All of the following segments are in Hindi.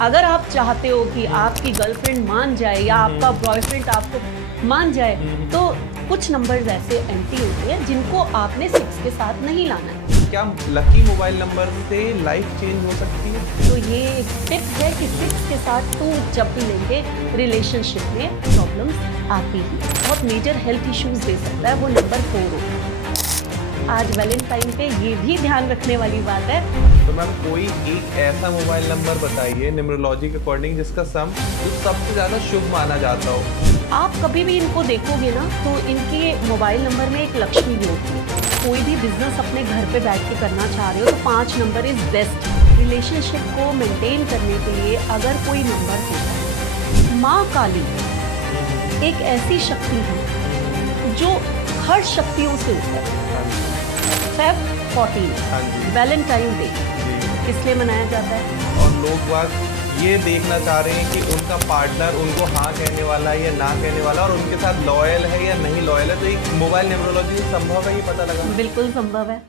अगर आप चाहते हो कि आपकी गर्लफ्रेंड मान जाए या आपका बॉयफ्रेंड आपको मान जाए, तो कुछ नंबर्स ऐसे एंटी होते हैं जिनको आपने 6 के साथ नहीं लाना है। क्या लकी मोबाइल नंबर से लाइफ चेंज हो सकती है? तो ये एक टिप है कि 6 के साथ 2 जब भी लेंगे रिलेशनशिप में प्रॉब्लम्स आती ही, बहुत मेजर हेल्थ इश्यूज दे सकता है वो नंबर 4 हो। आज वैलेंटाइन पे ये भी ध्यान रखने वाली बात है। तो मैम कोई एक ऐसा मोबाइल नंबर बताइए न्यूमरोलॉजी के अकॉर्डिंग जिसका सम जो सबसे ज़्यादा शुभ माना जाता हो। आप कभी भी इनको देखोगे ना तो इनके मोबाइल नंबर में एक लक्ष्मी भी होती है। कोई भी बिजनेस अपने घर पे बैठ के करना चाह रहे हो तो 5 नंबर इज बेस्ट। रिलेशनशिप को मेंटेन करने के लिए अगर कोई नंबर होता है, माँ काली एक ऐसी शक्ति है जो हर शक्तियों से ऊपर है। Feb 14 वैलेंटाइन डे इसलिए मनाया जाता है। और लोग बाग ये देखना चाह रहे हैं कि उनका पार्टनर उनको हाँ कहने वाला है या ना कहने वाला और उनके साथ लॉयल है या नहीं लॉयल है। तो एक मोबाइल न्यूमरोलॉजी से संभव है ये पता लगा? बिल्कुल संभव है।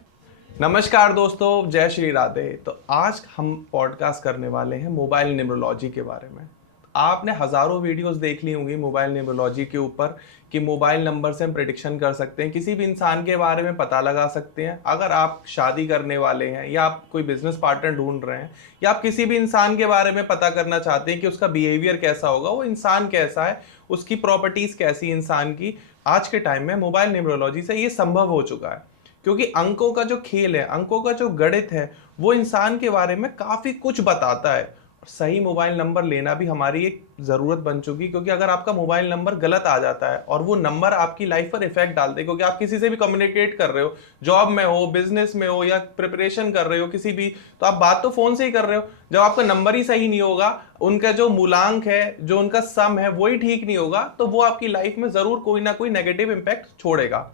नमस्कार दोस्तों, जय श्री राधे। तो आज हम पॉडकास्ट करने वाले हैं मोबाइल न्यूमरोलॉजी के बारे में। आपने हजारों वीडियोस देख ली होंगी मोबाइल न्यूमरोलॉजी के ऊपर कि मोबाइल नंबर से हम प्रेडिक्शन कर सकते हैं, किसी भी इंसान के बारे में पता लगा सकते हैं। अगर आप शादी करने वाले हैं या आप कोई बिजनेस पार्टनर ढूंढ रहे हैं या आप किसी भी इंसान के बारे में पता करना चाहते हैं कि उसका बिहेवियर कैसा होगा, वो इंसान कैसा है, उसकी प्रॉपर्टीज कैसी इंसान की, आज के टाइम में मोबाइल न्यूमरोलॉजी से ये संभव हो चुका है। क्योंकि अंकों का जो खेल है, अंकों का जो गणित है, वो इंसान के बारे में काफी कुछ बताता है। सही मोबाइल नंबर लेना भी हमारी एक ज़रूरत बन चुकी, क्योंकि अगर आपका मोबाइल नंबर गलत आ जाता है और वो नंबर आपकी लाइफ पर इफेक्ट डालते हैं, क्योंकि आप किसी से भी कम्युनिकेट कर रहे हो, जॉब में हो, बिजनेस में हो या प्रिपरेशन कर रहे हो किसी भी, तो आप बात तो फोन से ही कर रहे हो। जब आपका नंबर ही सही नहीं होगा, उनका जो मूलांक है, जो उनका सम है वही ठीक नहीं होगा, तो वो आपकी लाइफ में जरूर कोई ना कोई नेगेटिव इंपैक्ट छोड़ेगा।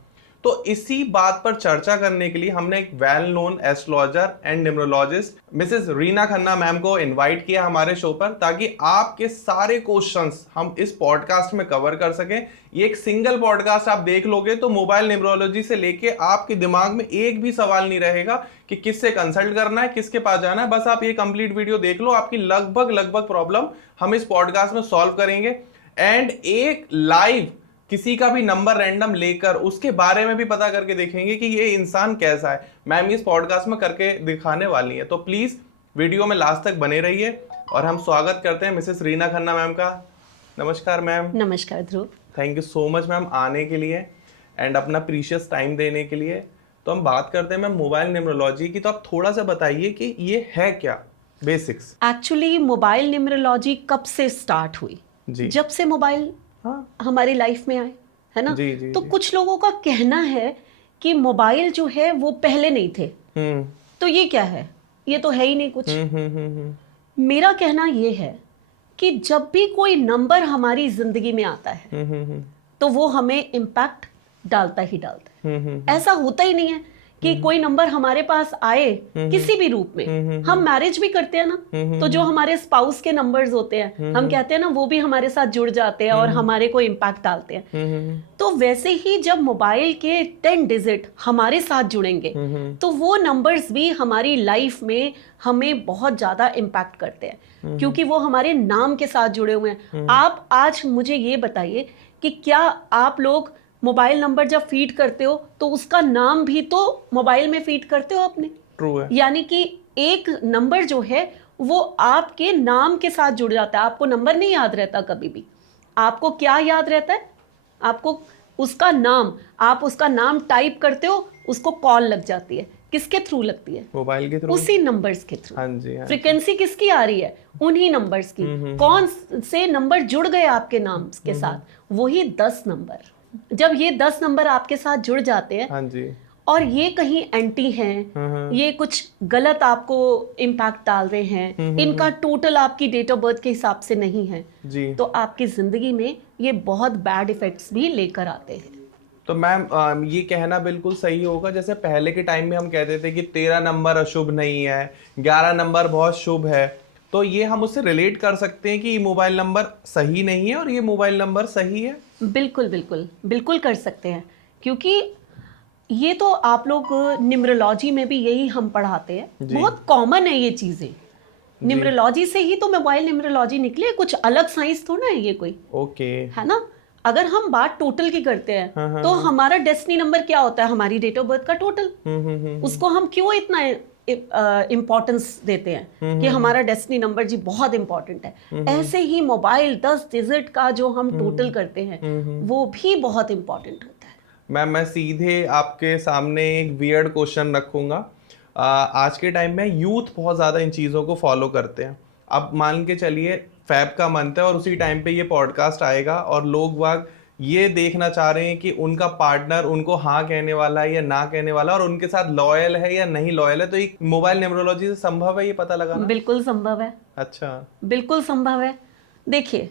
तो इसी बात पर चर्चा करने के लिए हमने एक well known astrologer and numerologist Mrs Reena Khanna ma'am को इनवाइट किया हमारे शो पर, ताकि आपके सारे क्वेश्चंस हम इस पॉडकास्ट में कवर कर सकें। ये एक सिंगल पॉडकास्ट आप देख लोगे तो मोबाइल न्यूमरोलॉजी से लेके आपके दिमाग में एक भी सवाल नहीं रहेगा कि किससे कंसल्ट करना है, किसके पास जाना है। बस आप ये कंप्लीट वीडियो देख लो, आपकी लगभग प्रॉब्लम हम इस पॉडकास्ट में सॉल्व करेंगे। एंड एक लाइव किसी का भी नंबर रैंडम लेकर उसके बारे में भी पता करके देखेंगे कि ये इंसान कैसा है। मैम इस पॉडकास्ट में करके दिखाने वाली है, तो प्लीज वीडियो में लास्ट तक बने रहिए। और हम स्वागत करते हैं मिसेस रीना खन्ना मैम का। नमस्कार मैम। नमस्कार Dhruv. Thank you so much ma'am आने के लिए एंड अपना प्रीशियस टाइम देने के लिए। तो हम बात करते हैं मैम मोबाइल न्यूमरोलॉजी की, तो आप थोड़ा सा बताइए कि ये है क्या, बेसिक्स। एक्चुअली मोबाइल न्यूमरोलॉजी कब से स्टार्ट हुई? जी। जब से मोबाइल हमारी लाइफ में आए, है ना? जी, जी, तो जी। कुछ लोगों का कहना है कि मोबाइल जो है वो पहले नहीं थे। तो ये क्या है, ये तो है ही नहीं कुछ। मेरा कहना ये है कि जब भी कोई नंबर हमारी जिंदगी में आता है तो वो हमें इम्पैक्ट डालता ही डालता है। ऐसा होता ही नहीं है कि कोई नंबर हमारे पास आए किसी भी रूप में। हम मैरिज भी करते हैं ना, तो जो हमारे स्पाउस के नंबर्स होते हैं, हम कहते हैं ना, वो भी हमारे साथ जुड़ जाते हैं और हमारे को इम्पैक्ट डालते हैं। तो वैसे ही जब मोबाइल के 10 डिजिट हमारे साथ जुड़ेंगे तो वो नंबर्स भी हमारी लाइफ में हमें बहुत ज्यादा इम्पैक्ट करते हैं, क्योंकि वो हमारे नाम के साथ जुड़े हुए हैं। आप आज मुझे ये बताइए कि क्या आप लोग मोबाइल नंबर जब फीड करते हो तो उसका नाम भी तो मोबाइल में फीड करते हो अपने? ट्रू है। यानी कि एक नंबर जो है वो आपके नाम के साथ जुड़ जाता है। आपको नंबर नहीं याद रहता कभी भी। आपको क्या याद रहता है? आपको उसका नाम, आप उसका नाम टाइप करते हो, उसको कॉल लग जाती है। किसके थ्रू लगती है? मोबाइल के थ्रू। उसी नंबर्स के थ्रू। हाँ जी, हाँ। फ्रीक्वेंसी किसकी आ रही है? उन्हीं नंबर्स की। कौन से नंबर जुड़ गए आपके नाम के साथ? वही 10 नंबर। जब ये 10 नंबर आपके साथ जुड़ जाते हैं, हाँ जी, और ये कहीं एंटी हैं, ये कुछ गलत आपको इम्पैक्ट डाल रहे हैं, इनका टोटल आपकी डेट ऑफ बर्थ के हिसाब से नहीं है जी। तो आपकी जिंदगी में ये बहुत बैड इफेक्ट्स भी लेकर आते हैं। तो मैम ये कहना बिल्कुल सही होगा, जैसे पहले के टाइम में हम कहते थे कि 13 नंबर अशुभ नहीं है, 11 नंबर बहुत शुभ है। तो ये हम उससे रिलेट कर सकते हैं कि ये मोबाइल नंबर सही नहीं है और ये मोबाइल नंबर सही है। बिल्कुल बिल्कुल बिल्कुल कर सकते हैं, क्योंकि ये तो आप लोग न्यूमरोलॉजी में भी यही हम पढ़ाते हैं। बहुत कॉमन है ये चीजें। न्यूमरोलॉजी से ही तो मोबाइल न्यूमरोलॉजी निकली है, कुछ अलग साइंस थोड़ा है ये कोई, ओके। है ना। अगर हम बात टोटल की करते हैं तो हमारा डेस्टिनी नंबर क्या होता है, हमारी डेट ऑफ बर्थ का टोटल। उसको हम क्यों इतना इम्पोर्टेंस देते हैं कि हमारा डेस्टिनी नंबर जी बहुत इंपॉर्टेंट है। ऐसे ही मोबाइल 10 डिजिट का जो हम टोटल करते हैं वो भी बहुत इंपॉर्टेंट होता है। मैम मैं सीधे आपके सामने एक वियर्ड क्वेश्चन रखूंगा। आज के टाइम में यूथ बहुत ज़्यादा इन चीज़ों को फॉलो करते हैं। अब मान के चलिए फैब का मंथ है और उसी टाइम पे ये पॉडकास्ट आएगा और लोग बाग ये देखना चाह रहे हैं कि उनका पार्टनर उनको हाँ कहने वाला है या ना कहने वाला, और उनके साथ लॉयल है या नहीं लॉयल है। तो एक मोबाइल न्यूमरोलॉजी से संभव है ये पता लगाना? बिल्कुल संभव है। अच्छा, बिल्कुल संभव है। देखिए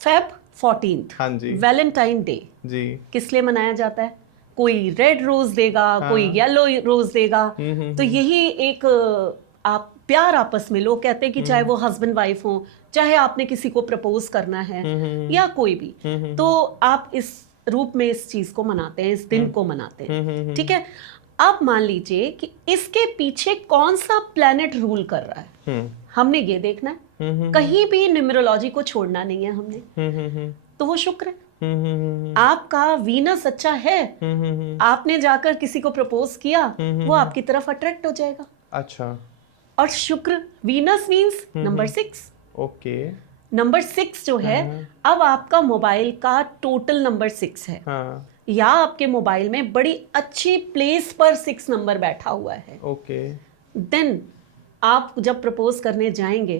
फेब 14th, हाँ जी, वैलेंटाइन डे जी, किस लिए मनाया जाता है? कोई रेड रोज देगा, कोई येलो रोज देगा। तो यही एक आप प्यार आपस में, लोग कहते हैं कि चाहे वो हस्बैंड वाइफ हो, चाहे आपने किसी को प्रपोज करना है या कोई भी, तो आप इस रूप में इस चीज को मनाते हैं, इस दिन को मनाते हैं, ठीक है। अब मान लीजिए कि इसके पीछे कौन सा प्लेनेट रूल कर रहा है, हमने ये देखना है। कहीं भी न्यूमरोलॉजी को छोड़ना नहीं है हमने। तो वो शुक्र है, आपका वीनस अच्छा है, आपने जाकर किसी को प्रपोज किया, वो आपकी तरफ अट्रैक्ट हो जाएगा। अच्छा, और शुक्र, Venus means number 6। Okay, number 6 जो है, अब आपका मोबाइल का टोटल नंबर 6 है, हाँ, या आपके मोबाइल में बड़ी अच्छी प्लेस पर 6 नंबर बैठा हुआ है। ओके, देन आप जब प्रपोज करने जाएंगे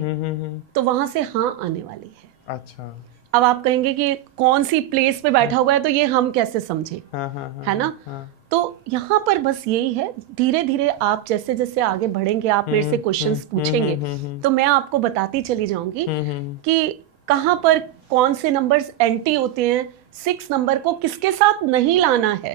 तो वहां से हाँ आने वाली है। अच्छा, अब आप कहेंगे कि कौन सी प्लेस पे बैठा हुआ है, तो ये हम कैसे समझें, हाँ, हाँ, हाँ, है ना। हाँ, तो यहाँ पर बस यही है, धीरे धीरे आप जैसे जैसे आगे बढ़ेंगे, आप मेरे से क्वेश्चंस पूछेंगे तो मैं आपको बताती चली जाऊंगी कि कहाँ पर कौन से नंबर्स एंटी होते हैं, 6 नंबर को किसके साथ नहीं लाना है।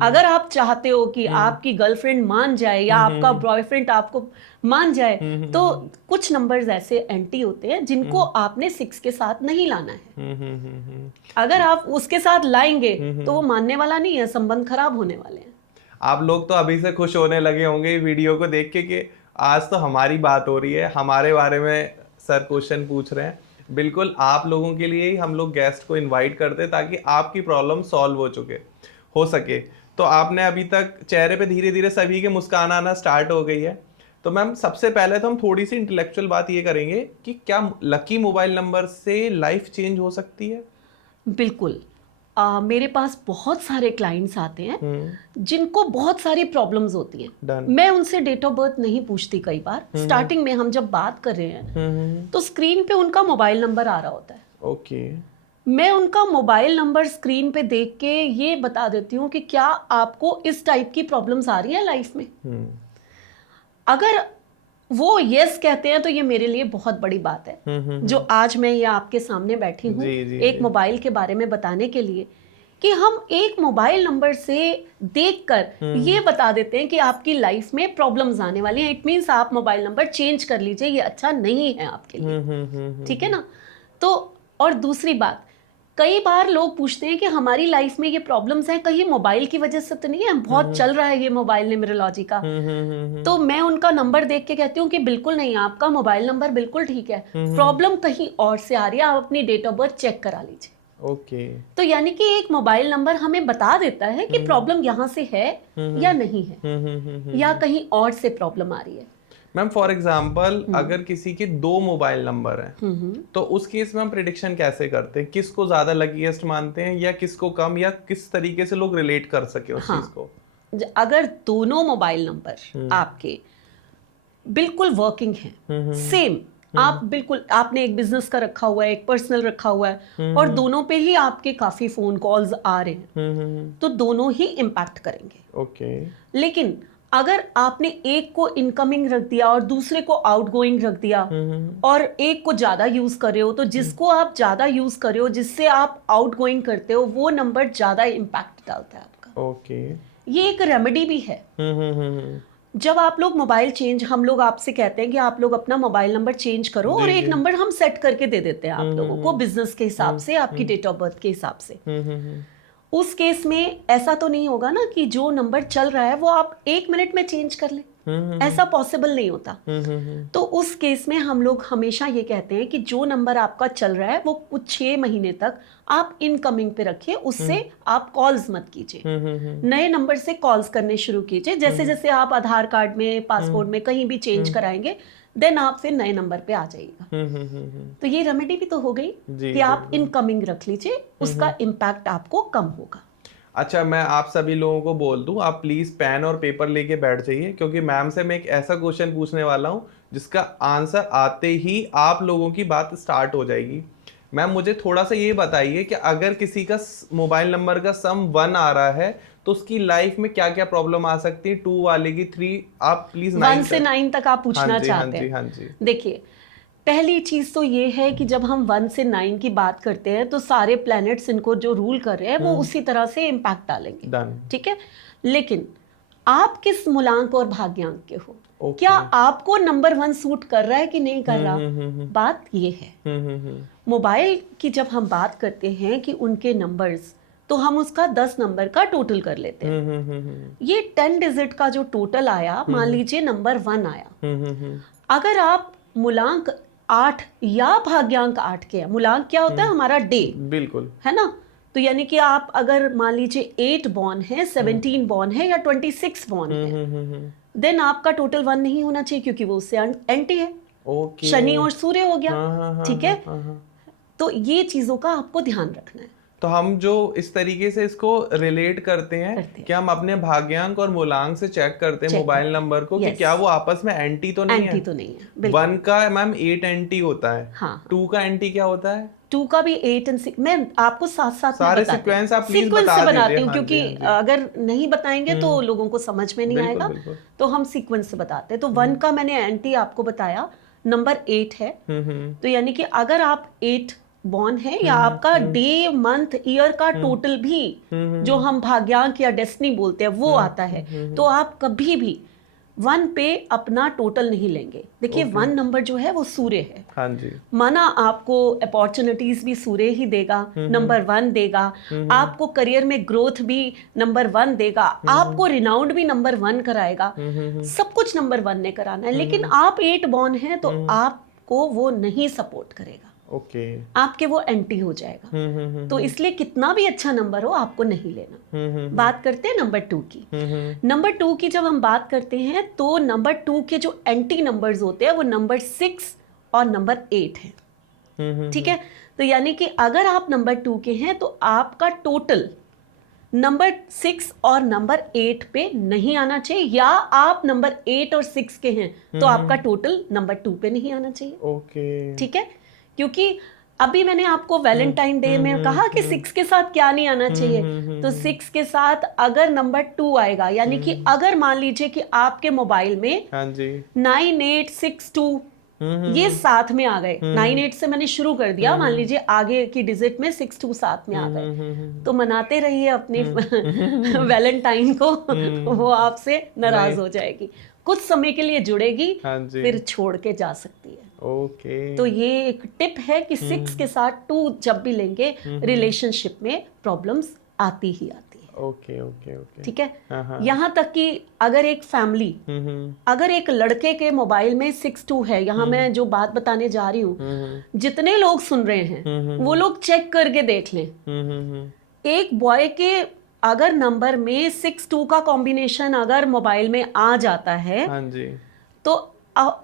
अगर आप चाहते हो कि आपकी गर्लफ्रेंड मान जाए या आपका बॉयफ्रेंड आपको मान जाए, तो कुछ नंबर्स ऐसे एंटी होते हैं जिनको आपने 6 के साथ नहीं लाना है। अगर आप उसके साथ लाएंगे तो वो मानने वाला नहीं है, संबंध खराब होने वाले हैं। आप लोग तो अभी से खुश होने लगे होंगे वीडियो को देख के कि आज तो हमारी बात हो रही है, हमारे बारे में सर क्वेश्चन पूछ रहे हैं। बिल्कुल आप लोगों के लिए ही हम लोग गेस्ट को इनवाइट करते हैं ताकि आपकी प्रॉब्लम सॉल्व हो सके। तो आपने अभी तक चेहरे पे धीरे धीरे सभी के मुस्कान आना स्टार्ट हो गई है। तो मैम सबसे पहले तो हम थोड़ी सी इंटेलेक्चुअल बात ये करेंगे कि क्या लकी मोबाइल नंबर से लाइफ चेंज हो सकती है? बिल्कुल। मेरे पास बहुत सारे क्लाइंट्स आते हैं जिनको बहुत सारी प्रॉब्लम्स होती हैं। मैं उनसे डेट ऑफ बर्थ नहीं पूछती कई बार। स्टार्टिंग में हम जब बात कर रहे हैं तो स्क्रीन पे उनका मोबाइल नंबर आ रहा होता है। ओके, मैं उनका मोबाइल नंबर स्क्रीन पे देख के ये बता देती हूँ कि क्या आपको इस टाइप की प्रॉब्लम्स आ रही है लाइफ में। अगर वो यस कहते हैं तो ये मेरे लिए बहुत बड़ी बात है, जो आज मैं ये आपके सामने बैठी हूँ एक मोबाइल के बारे में बताने के लिए, कि हम एक मोबाइल नंबर से देखकर ये बता देते हैं कि आपकी लाइफ में प्रॉब्लम्स आने वाली हैं। इट मींस आप मोबाइल नंबर चेंज कर लीजिए, ये अच्छा नहीं है आपके लिए, ठीक है ना। तो और दूसरी बात, कई बार लोग पूछते हैं कि हमारी लाइफ में ये प्रॉब्लम्स हैं, कहीं मोबाइल की वजह से तो नहीं है, बहुत चल रहा है ये मोबाइल न्यूमरोलॉजी का। तो मैं उनका नंबर देख के कहती हूँ कि बिल्कुल नहीं, आपका मोबाइल नंबर बिल्कुल ठीक है, प्रॉब्लम कहीं और से आ रही है, आप अपनी डेट ऑफ बर्थ चेक करा लीजिए। ओके, तो यानी कि एक मोबाइल नंबर हमें बता देता है कि प्रॉब्लम यहाँ से है या नहीं है, या कहीं और से प्रॉब्लम आ रही है। मैम फॉर एग्जाम्पल अगर किसी के 2 मोबाइल नंबर हैं तो उस केस में हम प्रिडिक्शन कैसे करते हैं? किसको ज्यादा लकीएस्ट मानते हैं या किसको कम, या किस तरीके से लोग रिलेट कर सके उस चीज को? अगर दोनों मोबाइल नंबर आपके बिल्कुल वर्किंग हैं, सेम, आप बिल्कुल, आपने एक बिजनेस का रखा हुआ है, एक पर्सनल रखा हुआ है, और दोनों पे ही आपके काफी फोन कॉल्स आ रहे हैं, तो दोनों ही इम्पैक्ट करेंगे। ओके, लेकिन अगर आपने एक को इनकमिंग रख दिया और दूसरे को आउटगोइंग रख दिया, और एक को ज्यादा यूज कर रहे हो, तो जिसको आप ज्यादा यूज कर रहे हो, जिससे आप आउटगोइंग करते हो, वो नंबर ज्यादा इम्पैक्ट डालता है आपका। ओके, ये एक रेमेडी भी है। जब आप लोग मोबाइल चेंज, हम लोग आपसे कहते हैं कि आप लोग अपना मोबाइल नंबर चेंज करो, और एक नंबर हम सेट करके दे देते हैं आप लोगों को बिजनेस के हिसाब से, आपकी डेट ऑफ बर्थ के हिसाब से। उस केस में ऐसा तो नहीं होगा ना कि जो नंबर चल रहा है वो आप 1 मिनट में चेंज कर लें। ऐसा पॉसिबल नहीं होता। तो उस केस में हम लोग हमेशा ये कहते हैं कि जो नंबर आपका चल रहा है वो कुछ 6 महीने तक आप इनकमिंग पे रखिए, उससे आप कॉल्स मत कीजिए। नए नंबर से कॉल्स करने शुरू कीजिए। जैसे जैसे आप आधार कार्ड में, पासपोर्ट में कहीं भी चेंज कराएंगे, देन आप फिर नए नंबर पे आ जाइएगा। तो ये रेमेडी भी तो हो गई कि आप इनकमिंग रख लीजिए, उसका इम्पैक्ट आपको कम होगा। अच्छा, मैं आप सभी लोगों को बोल दूं, आप प्लीज पेन और पेपर लेके बैठ जाइए, क्योंकि मैम से मैं एक ऐसा क्वेश्चन पूछने वाला हूं जिसका आंसर आते ही आप लोगों की बात स्टार्ट हो जाएगी। मैम मुझे थोड़ा सा ये बताइए कि अगर किसी का मोबाइल नंबर का सम 1 आ रहा है तो उसकी लाइफ में क्या क्या प्रॉब्लम आ सकती है, 2 वाले की 3, आप प्लीज 1 से 9 तक आप पूछना चाहते हैं। हाँ जी। देखिए, पहली चीज तो ये है कि जब हम 1 से 9 की बात करते हैं तो सारे प्लैनेट्स इनको जो रूल कर रहे हैं वो उसी तरह से इम्पैक्ट डालेंगे, ठीक है। लेकिन आप किस मूलांक और भाग्यांक के हो, क्या आपको नंबर 1 सूट कर रहा है कि नहीं कर रहा, बात ये है। मोबाइल की जब हम बात करते हैं कि उनके नंबर्स, तो हम उसका 10 नंबर का टोटल कर लेते हैं। ये 10 डिजिट का जो टोटल आया, मान लीजिए नंबर 1 आया, अगर आप मूलांक 8 या भाग्यांक 8 के, मूलांक क्या होता है हमारा डे, बिल्कुल है ना। तो यानी कि आप अगर मान लीजिए 8 बॉर्न है, 17 बॉर्न है या 26 बॉर्न है, देन आपका टोटल 1 नहीं होना चाहिए, क्योंकि वो उससे एंटी है। शनि और सूर्य हो गया, ठीक है। तो ये चीजों का आपको ध्यान रखना है। तो हम जो इस तरीके से इसको रिलेट करते हैं कि हम अपने भाग्यांक और मूलांक से चेक करते हैं मोबाइल नंबर को कि क्या वो आपस में एंटी तो नहीं है। एंटी तो नहीं है। 1 का मैम 8 एंटी होता है, 2 का एंटी क्या होता है? 2 का भी 8 एंड 6। मैं आपको साथ साथ सारे सीक्वेंस आप प्लीज बता दीजिए। बनाती हूँ, क्योंकि अगर नहीं बताएंगे तो लोगों को समझ में नहीं आएगा, तो हम सीक्वेंस से बताते हैं। तो 1 का मैंने एंटी आपको बताया, नंबर 8 है। तो यानी कि अगर आप 8 बॉर्न है या आपका डे, मंथ, ईयर का टोटल भी जो हम भाग्यांक या डेस्टिनी बोलते हैं वो आता है, तो आप कभी भी 1 पे अपना टोटल नहीं लेंगे। देखिए 1 नंबर जो है वो सूर्य है, हाँ जी। माना आपको अपॉर्चुनिटीज भी सूर्य ही देगा, नंबर 1 देगा, आपको करियर में ग्रोथ भी नंबर 1 देगा, आपको रिनाउंड भी नंबर 1 कराएगा, सब कुछ नंबर 1 ने कराना है। लेकिन आप 8 बॉर्न है तो आपको वो नहीं सपोर्ट करेगा, आपके वो एंटी हो जाएगा। तो इसलिए कितना भी अच्छा नंबर हो आपको नहीं लेना। बात करते हैं नंबर 2 की। नंबर 2 की जब हम बात करते हैं तो नंबर 2 के जो एंटी नंबर्स होते हैं वो नंबर 6 और नंबर 8 है, ठीक है। तो यानी कि अगर आप नंबर 2 के हैं तो आपका टोटल नंबर 6 और नंबर 8 पे नहीं आना चाहिए, या आप नंबर 8 और 6 के हैं तो आपका टोटल नंबर 2 पे नहीं आना चाहिए, ठीक है। क्योंकि अभी मैंने आपको वैलेंटाइन डे में कहा कि 6 के साथ क्या नहीं आना चाहिए, तो 6 के साथ अगर नंबर 2 आएगा, यानी कि अगर मान लीजिए कि आपके मोबाइल में 9862 ये साथ में आ गए, 98 से मैंने शुरू कर दिया, मान लीजिए आगे की डिजिट में 62 साथ में आ गए, तो मनाते रहिए अपनी वैलेंटाइन को, वो आपसे नाराज हो जाएगी, कुछ समय के लिए जुड़ेगी, फिर छोड़ के जा सकती है। तो ये एक टिप है कि 6 के साथ 2 जब भी लेंगे रिलेशनशिप में प्रॉब्लम्स आती ही आती है। ठीक है। यहाँ तक कि अगर एक फैमिली, अगर एक लड़के के मोबाइल में 62 है, यहाँ मैं जो बात बताने जा रही हूँ, जितने लोग सुन रहे हैं वो लोग चेक करके देख लें। एक बॉय के अगर नंबर में 62 का कॉम्बिनेशन अगर मोबाइल में आ जाता है, तो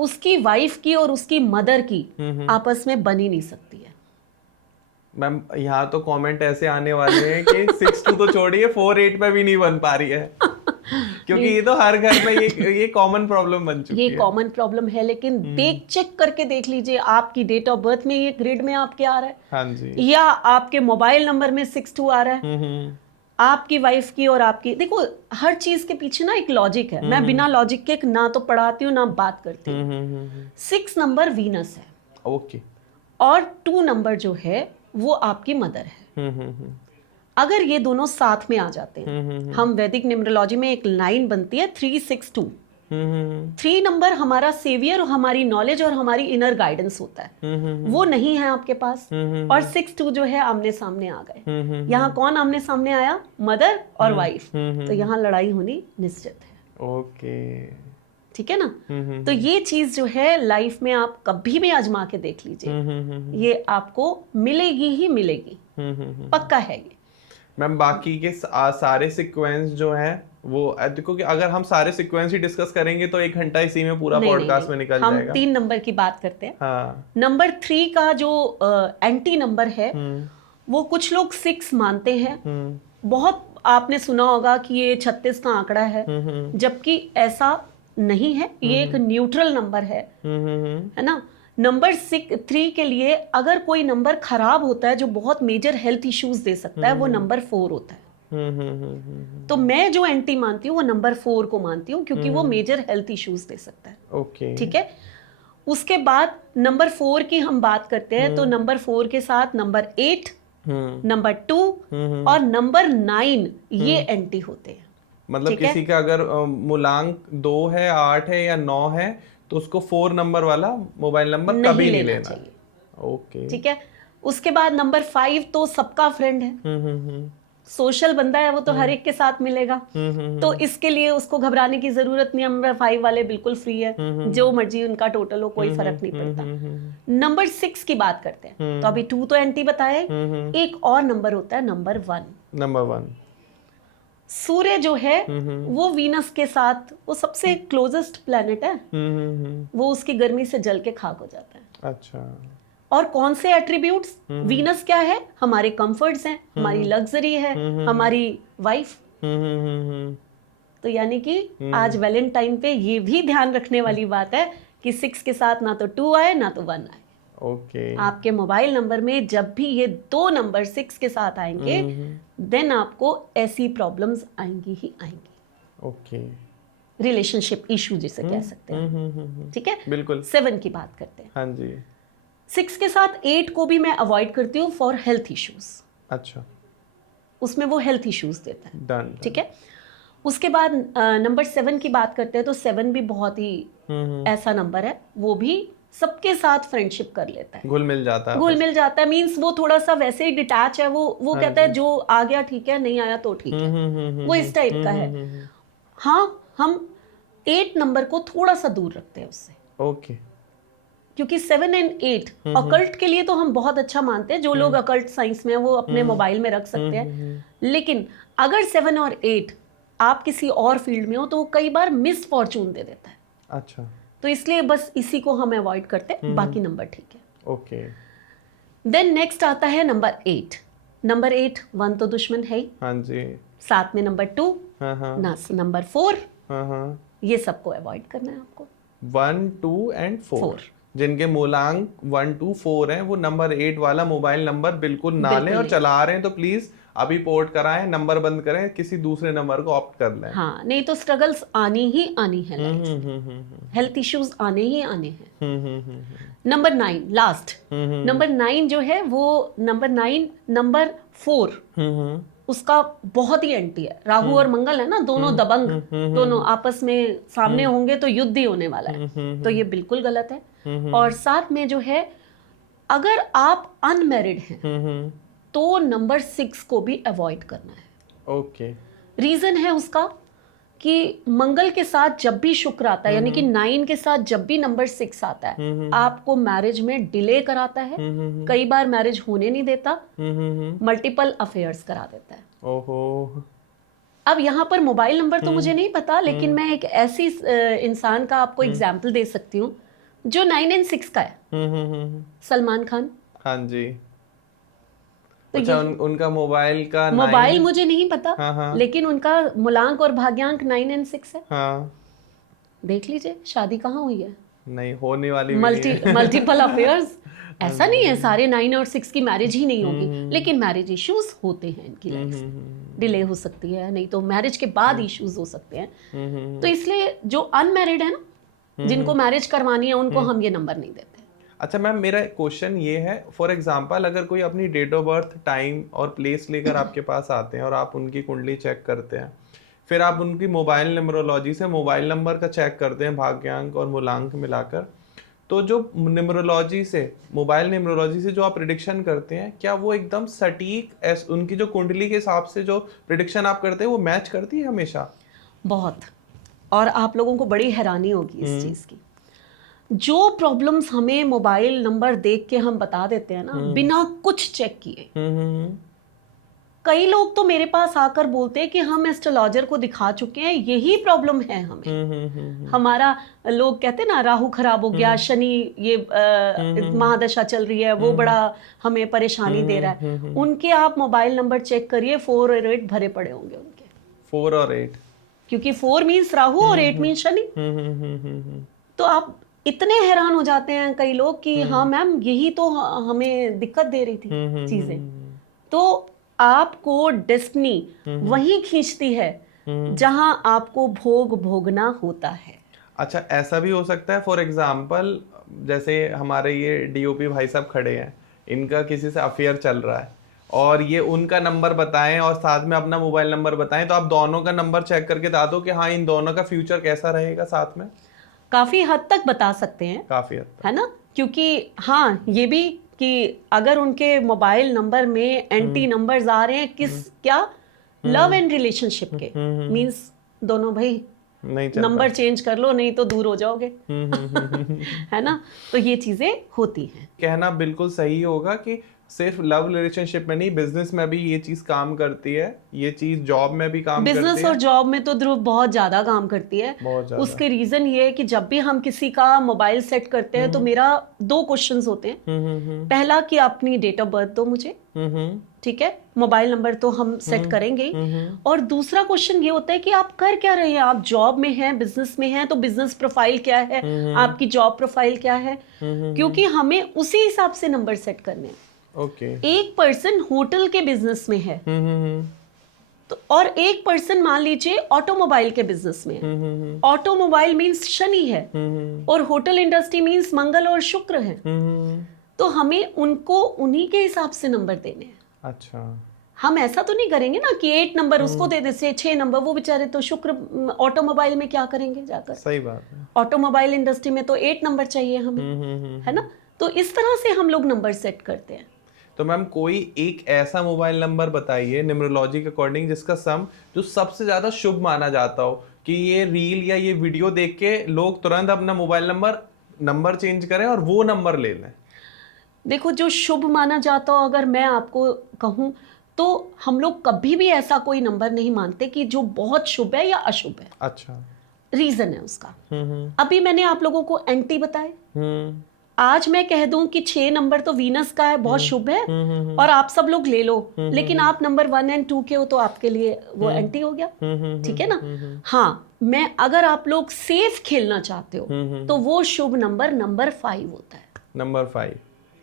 उसकी वाइफ की और उसकी मदर की आपस में बन ही नहीं सकती है। मैम यहाँ तो कमेंट ऐसे आने वाले हैं कि 62 तो छोड़िए, 48 पे भी नहीं बन पा रही है क्योंकि ये तो हर घर में ये कॉमन प्रॉब्लम बन चुकी है। ये कॉमन प्रॉब्लम है, लेकिन चेक करके देख लीजिए आपकी डेट ऑफ बर्थ में ये ग्रिड में आपके आ रहा है, हाँ जी, या आपके मोबाइल नंबर में 62 आ रहा है, आपकी वाइफ की और आपकी। देखो हर चीज के पीछे ना एक लॉजिक है, मैं बिना लॉजिक के ना तो पढ़ाती हूँ ना बात करती हूँ। 6 नंबर वीनस है, ओके, और 2 नंबर जो है वो आपकी मदर है। अगर ये दोनों साथ में आ जाते हैं, हम वैदिक न्यूमरोलॉजी में एक लाइन बनती है 362। 3 नंबर हमारा सेवियर, हमारी नॉलेज और हमारी इनर गाइडेंस होता है, वो नहीं है आपके पास। और 62 जो है आमने सामने आ गए। यहाँ कौन आमने सामने आया? मदर और वाइफ। तो यहाँ लड़ाई होनी निश्चित है। ओके, ठीक है ना। तो ये चीज जो है लाइफ में आप कभी भी आजमा के देख लीजिए, ये आपको मिलेगी ही मिलेगी, पक्का है ये। मैम बाकी के सारे सीक्वेंस जो हैं वो देखो कि अगर हम सारे सीक्वेंस ही डिस्कस करेंगे तो 1 घंटा इसी में पूरा पॉडकास्ट में निकल हम जाएगा। 3 नंबर की बात करते हैं। हाँ। नंबर 3 का जो एंटी नंबर है वो कुछ लोग 6 मानते हैं। बहुत आपने सुना होगा कि ये 36 का आंकड़ा है, जबकि ऐसा नहीं है, ये एक न्यूट्रल नंबर है ना। नंबर 3 के लिए अगर कोई नंबर खराब होता है जो बहुत मेजर हेल्थ इश्यूज दे सकता है, वो नंबर 4 होता है। तो मैं जो एंटी मानती हूँ वो नंबर 4 को मानती हूँ, क्योंकि वो मेजर हेल्थ इश्यूज दे सकता है। ओके, ठीक है। उसके बाद नंबर 4 की हम बात करते हैं, तो नंबर 4 के साथ नंबर 8, नंबर 2 और नंबर 9 ये एंटी होते हैं। मतलब किसी का अगर मूलांक 2 है, 8 है या 9 है तो उसको 4 नंबर वाला मोबाइल नंबर कभी नहीं लेना चाहिए। ओके, ठीक है। उसके बाद नंबर 5 तो सबका फ्रेंड है, सोशल बंदा है, वो तो हर एक के साथ मिलेगा, तो इसके लिए उसको घबराने की जरूरत नहीं। नंबर 5 वाले बिल्कुल फ्री है, जो मर्जी उनका टोटल हो, कोई फर्क नहीं पड़ता। नंबर 6 की बात करते हैं, तो अभी 2 तो एंटी बताए, एक और नंबर होता है नंबर 1। नंबर 1 सूर्य जो है वो वीनस के साथ, वो सबसे क्लोजेस्ट प्लेनेट है, वो उसकी गर्मी से जल के खाक हो जाता है। अच्छा। और कौन से एट्रीब्यूट्स? वीनस क्या है? हमारे कंफर्ट्स हैं, हमारी लग्जरी है, हमारी वाइफ। तो यानी कि आज वैलेंटाइन पे ये भी ध्यान रखने वाली बात है कि 6 के साथ ना तो 2 आए ना तो 1 आए। ओके। आपके मोबाइल नंबर में जब भी ये 2 नंबर 6 के साथ आएंगे, देन आपको ऐसी प्रॉब्लम्स आएंगी ही आएंगी। ओके। रिलेशनशिप इशू जिसे कह सकते हैं। ठीक है, बिल्कुल। 7 की बात करते हैं। हाँ जी। 6 के साथ 8 को भी मैं अवॉइड करती हूँ फॉर हेल्थ इश्यूज। अच्छा, उसमें वो हेल्थ इश्यूज देता है। डन। ठीक है। उसके बाद नंबर 7 की बात करते हैं, तो 7 भी बहुत ही ऐसा नंबर है, वो भी सबके साथ फ्रेंडशिप कर लेता है, घुल मिल जाता है। घुल मिल जाता है मींस वो थोड़ा सा वैसे ही डिटैच है, वो कहता है जो आ गया ठीक है, नहीं आया तो ठीक है, वो इस टाइप का है। हाँ, हम 8 नंबर को थोड़ा सा दूर रखते हैं उससे। ओके। क्योंकि 7 and 8 अकल्ट के लिए तो हम बहुत अच्छा मानते हैं, जो लोग अकल्ट साइंस में वो अपने मोबाइल में रख सकते हैं। लेकिन अगर 7 और 8 आप किसी और फील्ड में हो तो वो कई बार मिस फॉर्चून दे देता है। अच्छा। तो इसलिए बस इसी को हम अवॉइड करते हैं, बाकी नंबर ठीक है। ओके। देन नेक्स्ट आता है नंबर 8। नंबर 8 1 तो दुश्मन है ही, हाँ जी। साथ में नंबर 2 हाँ। ना नंबर 4, हाँ। ये सबको अवॉइड करना है आपको। 1, 2 एंड 4 जिनके मूलांक 1, 2, 4 हैं, वो नंबर 8 वाला मोबाइल नंबर बिल्कुल ना लें, और चला रहे हैं तो प्लीज अभी पोर्ट कराएं, नंबर बंद करें, किसी दूसरे नंबर को ऑप्ट कर लें। हाँ, नहीं तो स्ट्रगल्स आनी ही आनी है लाइफ में, हेल्थ इश्यूज आने ही आने हैं। Number 9 last. नंबर 9 जो है वो नंबर 4 उसका बहुत ही एंटी है। राहु और मंगल है ना, दोनों दबंग, दोनों आपस में सामने होंगे तो युद्ध ही होने वाला है, तो ये बिल्कुल गलत है। और साथ में जो है, अगर आप अनमैरिड हैं तो नंबर 6 को भी अवॉइड करना है। ओके। रीजन है उसका कि मंगल के साथ जब भी शुक्र आता है, यानी कि 9 के साथ जब भी नंबर 6 आता है, आपको मैरिज में डिले कराता है, कई बार मैरिज होने नहीं देता, मल्टीपल अफेयर्स करा देता है। ओहो। अब यहाँ पर मोबाइल नंबर तो मुझे नहीं पता, लेकिन मैं एक ऐसी इंसान का आपको एग्जाम्पल दे सकती हूँ जो 9 and 6 का है, सलमान खान। हाँ जी। तो अच्छा, उनका मोबाइल का मोबाइल मुझे नहीं पता। हाँ। लेकिन उनका मूलांक और भाग्यांक 9 and 6 है। हाँ। देख लीजिए, शादी कहाँ हुई है, नहीं होने वाली भी मल्टीपल अफेयर्स। ऐसा नहीं है सारे 9 और 6 की मैरिज ही नहीं होगी, लेकिन मैरिज इश्यूज होते हैं इनकी लाइफ में, डिले हो सकती है, नहीं तो मैरिज के बाद इश्यूज हो सकते हैं। तो इसलिए जो अनमैरिड है ना, जिनको मैरिज करवानी है, उनको हम ये नंबर नहीं देते। अच्छा मैम, मेरा क्वेश्चन ये है, फॉर एग्जांपल अगर कोई अपनी डेट ऑफ बर्थ, टाइम और प्लेस लेकर आपके पास आते हैं और आप उनकी कुंडली चेक करते हैं, फिर आप उनकी मोबाइल न्यूमरोलॉजी से मोबाइल नंबर का चेक करते हैं, भाग्यांक और मूलांक मिलाकर, तो जो न्यूमरोलॉजी से, मोबाइल न्यूमरोलॉजी से जो आप प्रिडिक्शन करते हैं, क्या वो एकदम सटीक उनकी जो कुंडली के हिसाब से जो प्रिडिक्शन आप करते हैं वो मैच करती है हमेशा? बहुत और आप लोगों को बड़ी हैरानी होगी इस चीज की, जो प्रॉब्लम्स हमें मोबाइल नंबर देख के हम बता देते हैं ना, बिना कुछ चेक किए। कई लोग तो मेरे पास आकर बोलते हैं कि हम एस्ट्रोलॉजर को दिखा चुके हैं, यही प्रॉब्लम है हमें। हमारा, लोग कहते हैं ना राहु खराब हो गया, शनि ये महादशा चल रही है, वो बड़ा हमें परेशानी दे रहा है। उनके आप मोबाइल नंबर चेक करिए, 4 और 8 भरे पड़े होंगे उनके। 4 और 8, क्योंकि 4 मीन्स राहु और 8 मीन्स शनि। तो आप इतने हैरान हो जाते हैं कई लोग कि हाँ मैम यही तो हमें दिक्कत दे रही थी चीजें। तो आपको डेस्टिनी वही खींचती है जहां आपको भोग भोगना होता है। अच्छा, ऐसा भी हो सकता है फॉर एग्जाम्पल, जैसे हमारे ये डीओपी भाई साहब खड़े हैं, इनका किसी से अफेयर चल रहा है और ये उनका नंबर बताएं और साथ में अपना मोबाइल नंबर बताएं, तो आप दोनों का नंबर चेक करके बता दो कि हाँ इन दोनों का फ्यूचर कैसा रहेगा साथ में। काफी हद तक बता सकते हैं, काफी हद तक, है ना। क्योंकि हाँ ये भी कि अगर उनके मोबाइल नंबर में एंटी नंबर्स आ रहे हैं क्या लव एंड रिलेशनशिप के, मींस दोनों भाई नहीं नंबर चेंज कर लो नहीं तो दूर हो जाओगे। है ना। तो ये चीजें होती हैं। कहना बिल्कुल सही होगा कि सिर्फ लव रिलेशनशिप में नहीं, बिजनेस में भी ये चीज काम करती है, ये चीज जॉब में भी काम करती है। बिजनेस और जॉब में तो ध्रुव बहुत ज्यादा काम करती है। बहुत ज्यादा। उसके रीजन ये है कि जब भी हम किसी का मोबाइल सेट करते हैं तो मेरा 2 क्वेश्चंस होते हैं। पहला कि अपनी डेट ऑफ बर्थ दो मुझे, ठीक है, मोबाइल नंबर तो हम सेट करेंगे ही। और दूसरा क्वेश्चन ये होता है कि आप कर क्या रहे हैं, आप जॉब में हैं, बिजनेस में हैं, तो बिजनेस प्रोफाइल क्या है, आपकी जॉब प्रोफाइल क्या है, क्योंकि हमें उसी हिसाब से नंबर सेट करने हैं। ओके। एक पर्सन होटल के बिजनेस में है तो, और एक पर्सन मान लीजिए ऑटोमोबाइल के बिजनेस में है। ऑटोमोबाइल मींस शनि है और होटल इंडस्ट्री मींस मंगल और शुक्र है। तो हमें उनको उन्हीं के हिसाब से नंबर देने हैं। अच्छा, हम ऐसा तो नहीं करेंगे ना कि 8 नंबर उसको दे दे से 6 नंबर, वो बेचारे तो शुक्र ऑटोमोबाइल में क्या करेंगे जाकर। सही बात है। ऑटोमोबाइल इंडस्ट्री में तो 8 नंबर चाहिए हमें, है ना। तो इस तरह से हम लोग नंबर सेट करते हैं। तो मैम कोई एक ऐसा मोबाइल नंबर बताइए न्यूमरोलॉजी के अकॉर्डिंग जिसका सम जो सबसे ज्यादा शुभ माना जाता हो, कि ये रील या ये वीडियो देख के लोग तुरंत अपना मोबाइल नंबर चेंज करें और वो नंबर ले लें। देखो, जो शुभ माना जाता हो अगर मैं आपको कहूं तो हम लोग कभी भी ऐसा कोई नंबर नहीं मानते कि जो बहुत शुभ है या अशुभ है। अच्छा, रीजन है उसका। अभी मैंने आप लोगों को एंटी बताए। आज मैं कह दूं कि 6 नंबर तो वीनस का है, बहुत शुभ है और आप सब लोग ले लो, लेकिन आप नंबर 1 और 2 के हो तो आपके लिए वो एंटी हो गया। ठीक है ना। हाँ, मैं अगर आप लोग सेफ खेलना चाहते हो तो वो शुभ नंबर 5 होता है। नंबर 5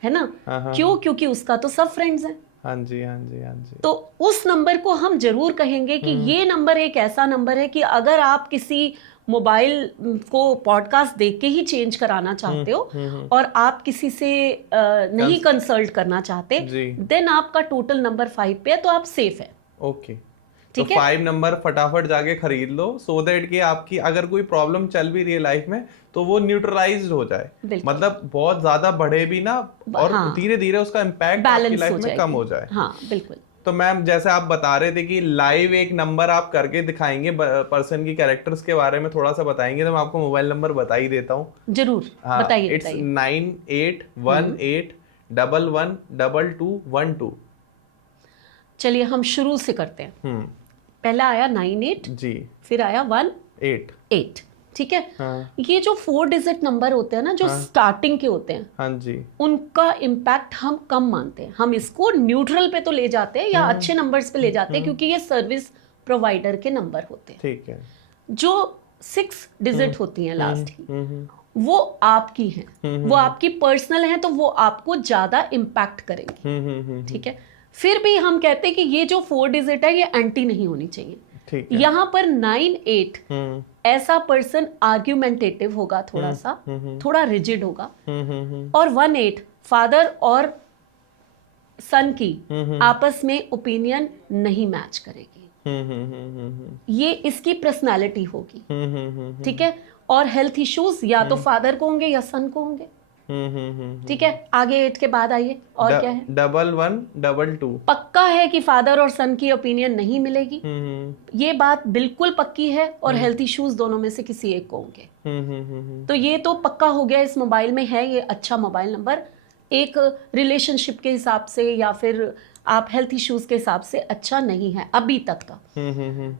है ना। क्यों? क्योंकि उसका तो सब फ्रेंड्स हैं। हाँ जी, हाँ जी, हाँ जी। तो उस नंबर को हम जरूर कहेंगे कि ये नंबर एक ऐसा नंबर है कि अगर आप किसी मोबाइल को पॉडकास्ट देख के ही चेंज कराना चाहते हो और आप किसी से नहीं कंसल्ट करना चाहते, देन आपका टोटल नंबर 5 पे है तो आप सेफ है। ओके, तो 5 नंबर फटाफट जाके खरीद लो, सो दैट कि आपकी अगर कोई प्रॉब्लम चल भी रही है लाइफ में तो वो न्यूट्रलाइज्ड हो जाए, मतलब बहुत ज्यादा बढ़े भी ना और धीरे धीरे उसका इम्पैक्ट आपकी लाइफ में कम हो जाए। हाँ, बिल्कुल। तो मैम जैसे आप बता रहे थे कि लाइव एक नंबर आप करके दिखाएंगे, पर्सन की कैरेक्टर्स के बारे में थोड़ा सा बताएंगे, तो मैं आपको मोबाइल नंबर बता ही देता हूँ। जरूर, बताइए। इट्स 9818112212। चलिए हम शुरू से करते हैं। पहला आया 98 जी, फिर आया 18। ठीक है। हाँ। ये जो 4 डिजिट नंबर होते हैं ना, जो स्टार्टिंग के होते हैं, हाँ जी, उनका इम्पैक्ट हम कम मानते हैं। हम इसको न्यूट्रल पे तो ले जाते हैं या अच्छे नंबर्स पे ले जाते हैं क्योंकि ये सर्विस प्रोवाइडर के नंबर होते हैं। ठीक है। जो 6 डिजिट होती हैं लास्ट की, वो आपकी हैं, वो आपकी पर्सनल हैं, तो वो आपको ज्यादा इम्पैक्ट करेंगी। ठीक है। फिर भी हम कहते हैं कि ये जो 4 डिजिट है ये एंटी नहीं होनी चाहिए। ठीक है। यहाँ पर 9-8 ऐसा पर्सन आर्ग्यूमेंटेटिव होगा, थोड़ा सा थोड़ा रिजिड होगा। और 1-8 फादर और सन की आपस में ओपिनियन नहीं मैच करेगी। ये इसकी पर्सनालिटी होगी। ठीक है। और हेल्थ इश्यूज या तो फादर को होंगे या सन को होंगे। ठीक है, आगे 8 के बाद आइए, और क्या है? 1112। पक्का है कि फादर और सन की ओपिनियन नहीं मिलेगी, ये बात बिल्कुल पक्की है, और हेल्थ इश्यूज दोनों में से किसी एक को होंगे। तो ये तो पक्का हो गया, इस मोबाइल में है ये अच्छा मोबाइल नंबर, एक रिलेशनशिप के हिसाब से या फिर आप हेल्थ इश्यूज के हिसाब से अच्छा नहीं है अभी तक का।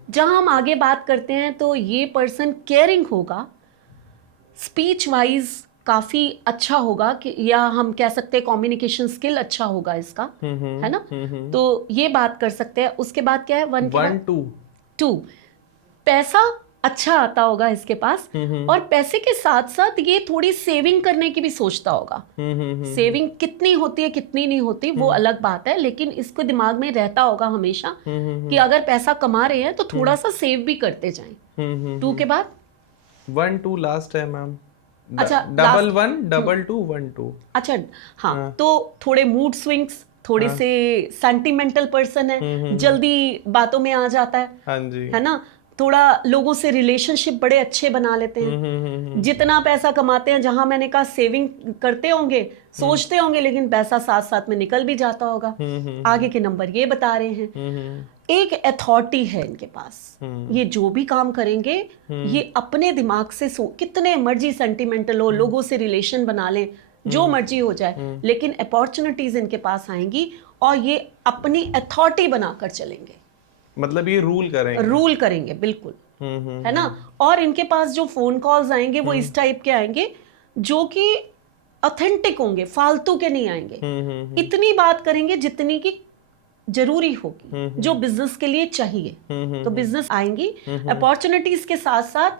जहां हम आगे बात करते हैं तो ये पर्सन केयरिंग होगा, स्पीच वाइज काफी अच्छा होगा, कि या हम कह सकते हैं कम्युनिकेशन स्किल अच्छा होगा इसका, है ना? तो ये बात कर सकते हैं। उसके बाद क्या है? 1 2 पैसा अच्छा आता होगा इसके पास, और पैसे के साथ साथ ये थोड़ी सेविंग करने की भी सोचता होगा। सेविंग कितनी होती है कितनी नहीं होती वो अलग बात है, लेकिन इसको दिमाग में रहता होगा हमेशा कि अगर पैसा कमा रहे हैं तो थोड़ा सा सेव भी करते जाएं। 2 के बाद 1 2 लास्ट है मैम। अच्छा, 111212। अच्छा, हाँ, तो थोड़े मूड स्विंग्स, थोड़े से सेंटिमेंटल पर्सन है, जल्दी बातों में आ जाता है, हाँ जी, है ना? थोड़ा लोगों से रिलेशनशिप बड़े अच्छे बना लेते हैं। जितना पैसा कमाते हैं, जहां मैंने कहा सेविंग करते होंगे, सोचते होंगे, लेकिन पैसा साथ साथ में निकल भी जाता होगा। आगे के नंबर ये बता रहे हैं, एक अथॉरिटी है इनके पास, ये जो भी काम करेंगे ये अपने दिमाग से कितने मर्जी सेंटिमेंटल हो, लोगों से रिलेशन बना लें, जो मर्जी हो जाए, लेकिन अपॉर्चुनिटीज इनके पास आएंगी और ये अपनी अथॉरिटी बनाकर चलेंगे। मतलब ये रूल करेंगे बिल्कुल, है ना? और इनके पास जो फोन कॉल्स आएंगे वो इस टाइप के आएंगे जो कि ऑथेंटिक होंगे, फालतू के नहीं आएंगे। इतनी बात करेंगे जितनी की जरूरी होगी, जो बिजनेस के लिए चाहिए, तो बिजनेस आएंगी। अपॉर्चुनिटीज के साथ साथ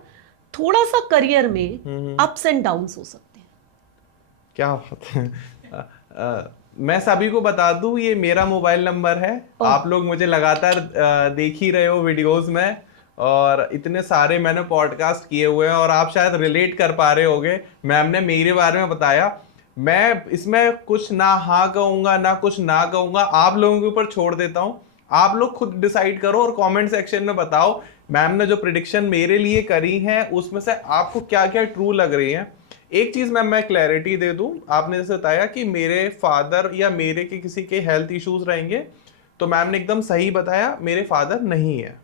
थोड़ा सा करियर में अप्स एंड डाउन्स हो सकते हैं। क्या बात है। मैं सभी को बता दूं, ये मेरा मोबाइल नंबर है। आप लोग मुझे लगातार देख ही रहे हो वीडियोस में, और इतने सारे मैंने पॉडकास्ट किए हुए हैं, और आप शायद रिलेट कर पा रहे होगे। मैम ने मेरे बारे में बताया, मैं इसमें कुछ ना हाँ कहूंगा ना कुछ ना कहूंगा, आप लोगों के ऊपर छोड़ देता हूं। आप लोग खुद डिसाइड करो और कमेंट सेक्शन में बताओ मैम ने जो प्रिडिक्शन मेरे लिए करी है उसमें से आपको क्या क्या ट्रू लग रही है। एक चीज मैम मैं क्लैरिटी दे दूं, आपने जैसे बताया कि मेरे फादर या मेरे के किसी के हेल्थ इश्यूज रहेंगे, तो मैम ने एकदम सही बताया, मेरे फादर नहीं है,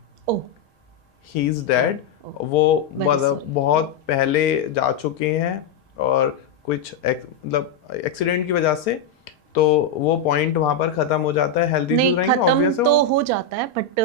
ही इज डेड। वो बहुत पहले जा चुके हैं, और कुछ मतलब एक्सीडेंट की वजह से, तो वो पॉइंट वहां पर खत्म हो जाता है। हेल्थ इश्यूज रहेंगे, खत्म तो हो जाता है, बट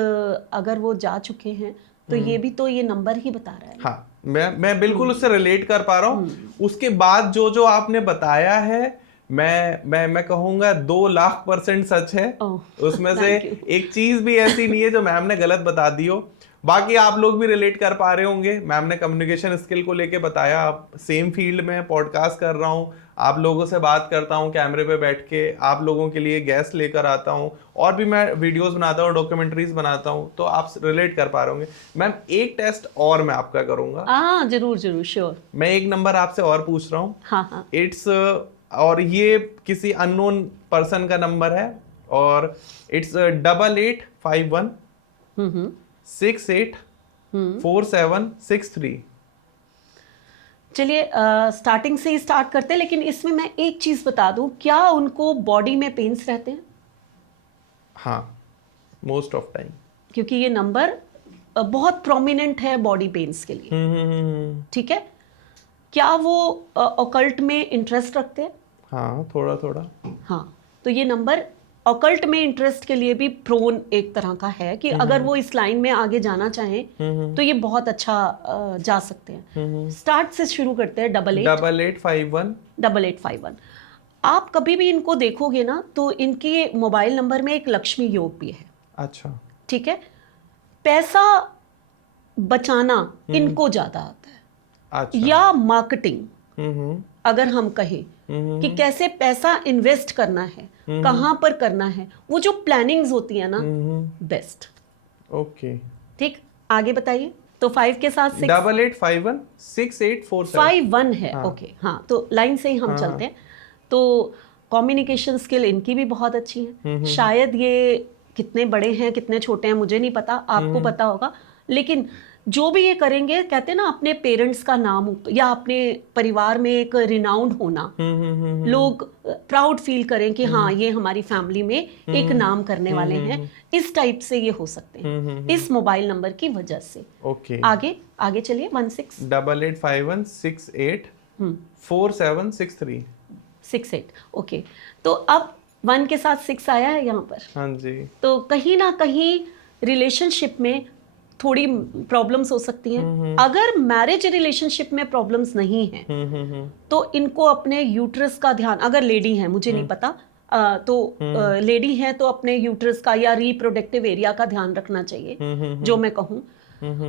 अगर वो जा चुके हैं तो ये भी तो ये नंबर ही बता रहा है। हाँ, मैं बिल्कुल उससे रिलेट कर पा रहा हूँ। उसके बाद जो आपने बताया है, मैं कहूंगा 2,00,000% सच है। उसमें से एक चीज भी ऐसी नहीं है जो मैम ने गलत बता दी हो। बाकी आप लोग भी रिलेट कर पा रहे होंगे। मैम ने कम्युनिकेशन स्किल को लेके बताया, सेम फील्ड में पॉडकास्ट कर रहा हूँ, आप लोगों से बात करता हूँ कैमरे पे बैठ के, आप लोगों के लिए गेस्ट लेकर आता हूँ, और भी मैं वीडियोस बनाता हूँ, डॉक्यूमेंट्रीज बनाता हूँ, तो आप रिलेट कर पा रहे होंगे। मैम एक टेस्ट और मैं आपका करूंगा। हाँ, जरूर जरूर, श्योर। मैं एक नंबर आपसे और पूछ रहा हूँ। हाँ। इट्स और ये किसी अननोन पर्सन का नंबर है, और इट्स 8851 684763। चलिए स्टार्टिंग से ही स्टार्ट करते हैं, लेकिन इसमें मैं एक चीज बता दूं, क्या उनको बॉडी में पेन्स रहते हैं? हाँ, मोस्ट ऑफ टाइम, क्योंकि ये नंबर बहुत प्रोमिनेंट है बॉडी पेन्स के लिए। ठीक है, क्या वो ऑकल्ट में इंटरेस्ट रखते हैं? हाँ, थोड़ा थोड़ा। हाँ, तो ये नंबर ऑकल्ट में इंटरेस्ट के लिए भी प्रोन एक तरह का है, कि अगर वो इस लाइन में आगे जाना चाहें तो ये बहुत अच्छा जा सकते हैं। स्टार्ट से शुरू करते हैं। 8851। आप कभी भी इनको देखोगे ना, तो इनके मोबाइल नंबर में एक लक्ष्मी योग भी है। अच्छा, ठीक है, पैसा बचाना इनको ज्यादा आता है। अच्छा। या मार्केटिंग, अगर हम कहें कि कैसे पैसा इन्वेस्ट करना है, कहां पर करना है, वो जो प्लानिंग्स होती है ना, बेस्ट। ओके, ठीक, आगे बताइए। तो 5 के साथ 8851 6847 51 है। ओके, हाँ, तो लाइन से ही हम चलते हैं। तो कम्युनिकेशन स्किल इनकी भी बहुत अच्छी है। शायद ये कितने बड़े हैं कितने छोटे हैं मुझे नहीं पता, आपको पता होगा, लेकिन जो भी ये करेंगे, कहते हैं ना अपने पेरेंट्स का नाम या अपने परिवार में एक रिनाउंड होना, लोग प्राउड फील करें कि हाँ ये हमारी फैमिली में एक नाम करने वाले हैं, इस टाइप से ये हो सकते हैं इस मोबाइल नंबर की वजह से। ओके, आगे आगे चलिए। 8851684763 ओके, तो अब 1 के साथ 6 आया है यहाँ पर। हाँ जी। तो कहीं ना कहीं रिलेशनशिप में थोड़ी प्रॉब्लम्स हो सकती हैं। अगर मैरिज रिलेशनशिप में प्रॉब्लम्स नहीं हैं तो इनको अपने यूट्रस का ध्यान, अगर लेडी है, मुझे नहीं पता, लेडी है तो अपने यूट्रस का या रिप्रोडक्टिव एरिया का ध्यान रखना चाहिए, जो मैं कहूँ।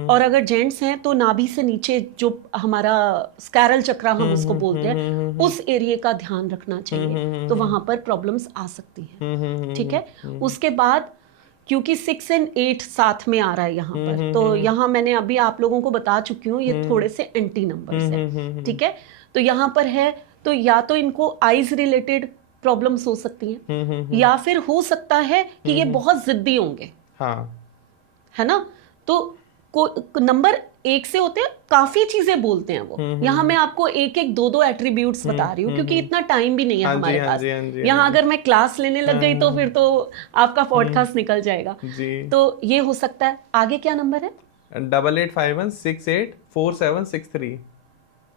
और अगर जेंट्स हैं तो नाभि से नीचे जो हमारा स्कैरल चक्रा हम उसको बोलते हैं, उस एरिया का ध्यान रखना चाहिए, तो वहां पर प्रॉब्लम्स आ सकती हैं। ठीक है। उसके बाद क्योंकि 6 और 8 साथ में आ रहा है यहाँ पर, तो यहाँ मैंने अभी आप लोगों को बता चुकी हूँ, ये थोड़े से एंटी नंबर्स हैं। ठीक है। तो यहाँ पर है तो या तो इनको आईज रिलेटेड प्रॉब्लम्स हो सकती हैं, या फिर हो सकता है कि ये बहुत जिद्दी होंगे। हाँ। है ना। तो नंबर 1 से होते हैं, काफी चीजें बोलते हैं वो। यहाँ मैं आपको एक एक दो दो एट्रीब्यूट्स बता रही हूँ क्योंकि इतना टाइम भी नहीं है हमारे पास। यहाँ अगर मैं क्लास लेने लग गई तो फिर तो आपका पॉडकास्ट निकल जाएगा जी। तो ये हो सकता है। आगे क्या नंबर है? 8851684763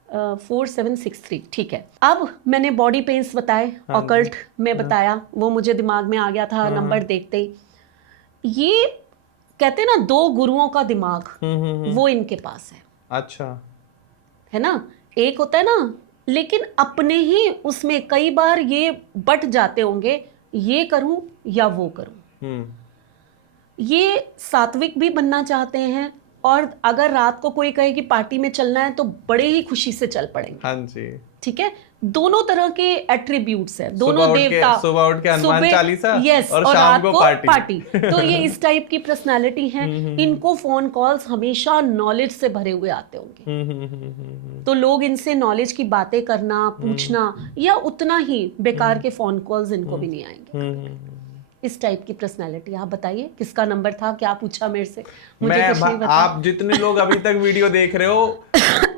4763। ठीक है। अब मैंने बॉडी पेन्स बताए, ऑकल्ट में बताया, वो मुझे दिमाग में आ गया था नंबर देखते ही। ये कहते हैं ना 2 गुरुओं का दिमाग, वो इनके पास है। अच्छा। है ना। एक होता है ना, लेकिन अपने ही उसमें कई बार ये बट जाते होंगे, ये करूं या वो करूं। ये सात्विक भी बनना चाहते हैं, और अगर रात को कोई कहे कि पार्टी में चलना है तो बड़े ही खुशी से चल पड़ेंगे। हाँ जी। ठीक है। दोनों तरह के एट्रीब्यूट्स है, दोनों देवता। सुबह उठ के हनुमान चालीसा और शाम को पार्टी। तो ये इस टाइप की पर्सनालिटी है। इनको फोन कॉल्स हमेशा नॉलेज से भरे हुए आते होंगे, तो लोग इनसे नॉलेज की बातें करना, पूछना, या उतना ही बेकार के फोन कॉल्स इनको भी नहीं आएंगे। इस टाइप की पर्सनालिटी। आप बताइए किसका नंबर था, क्या पूछा मेरे से? मुझे कुछ नहीं पता। आप जितने लोग अभी तक वीडियो देख रहे हो,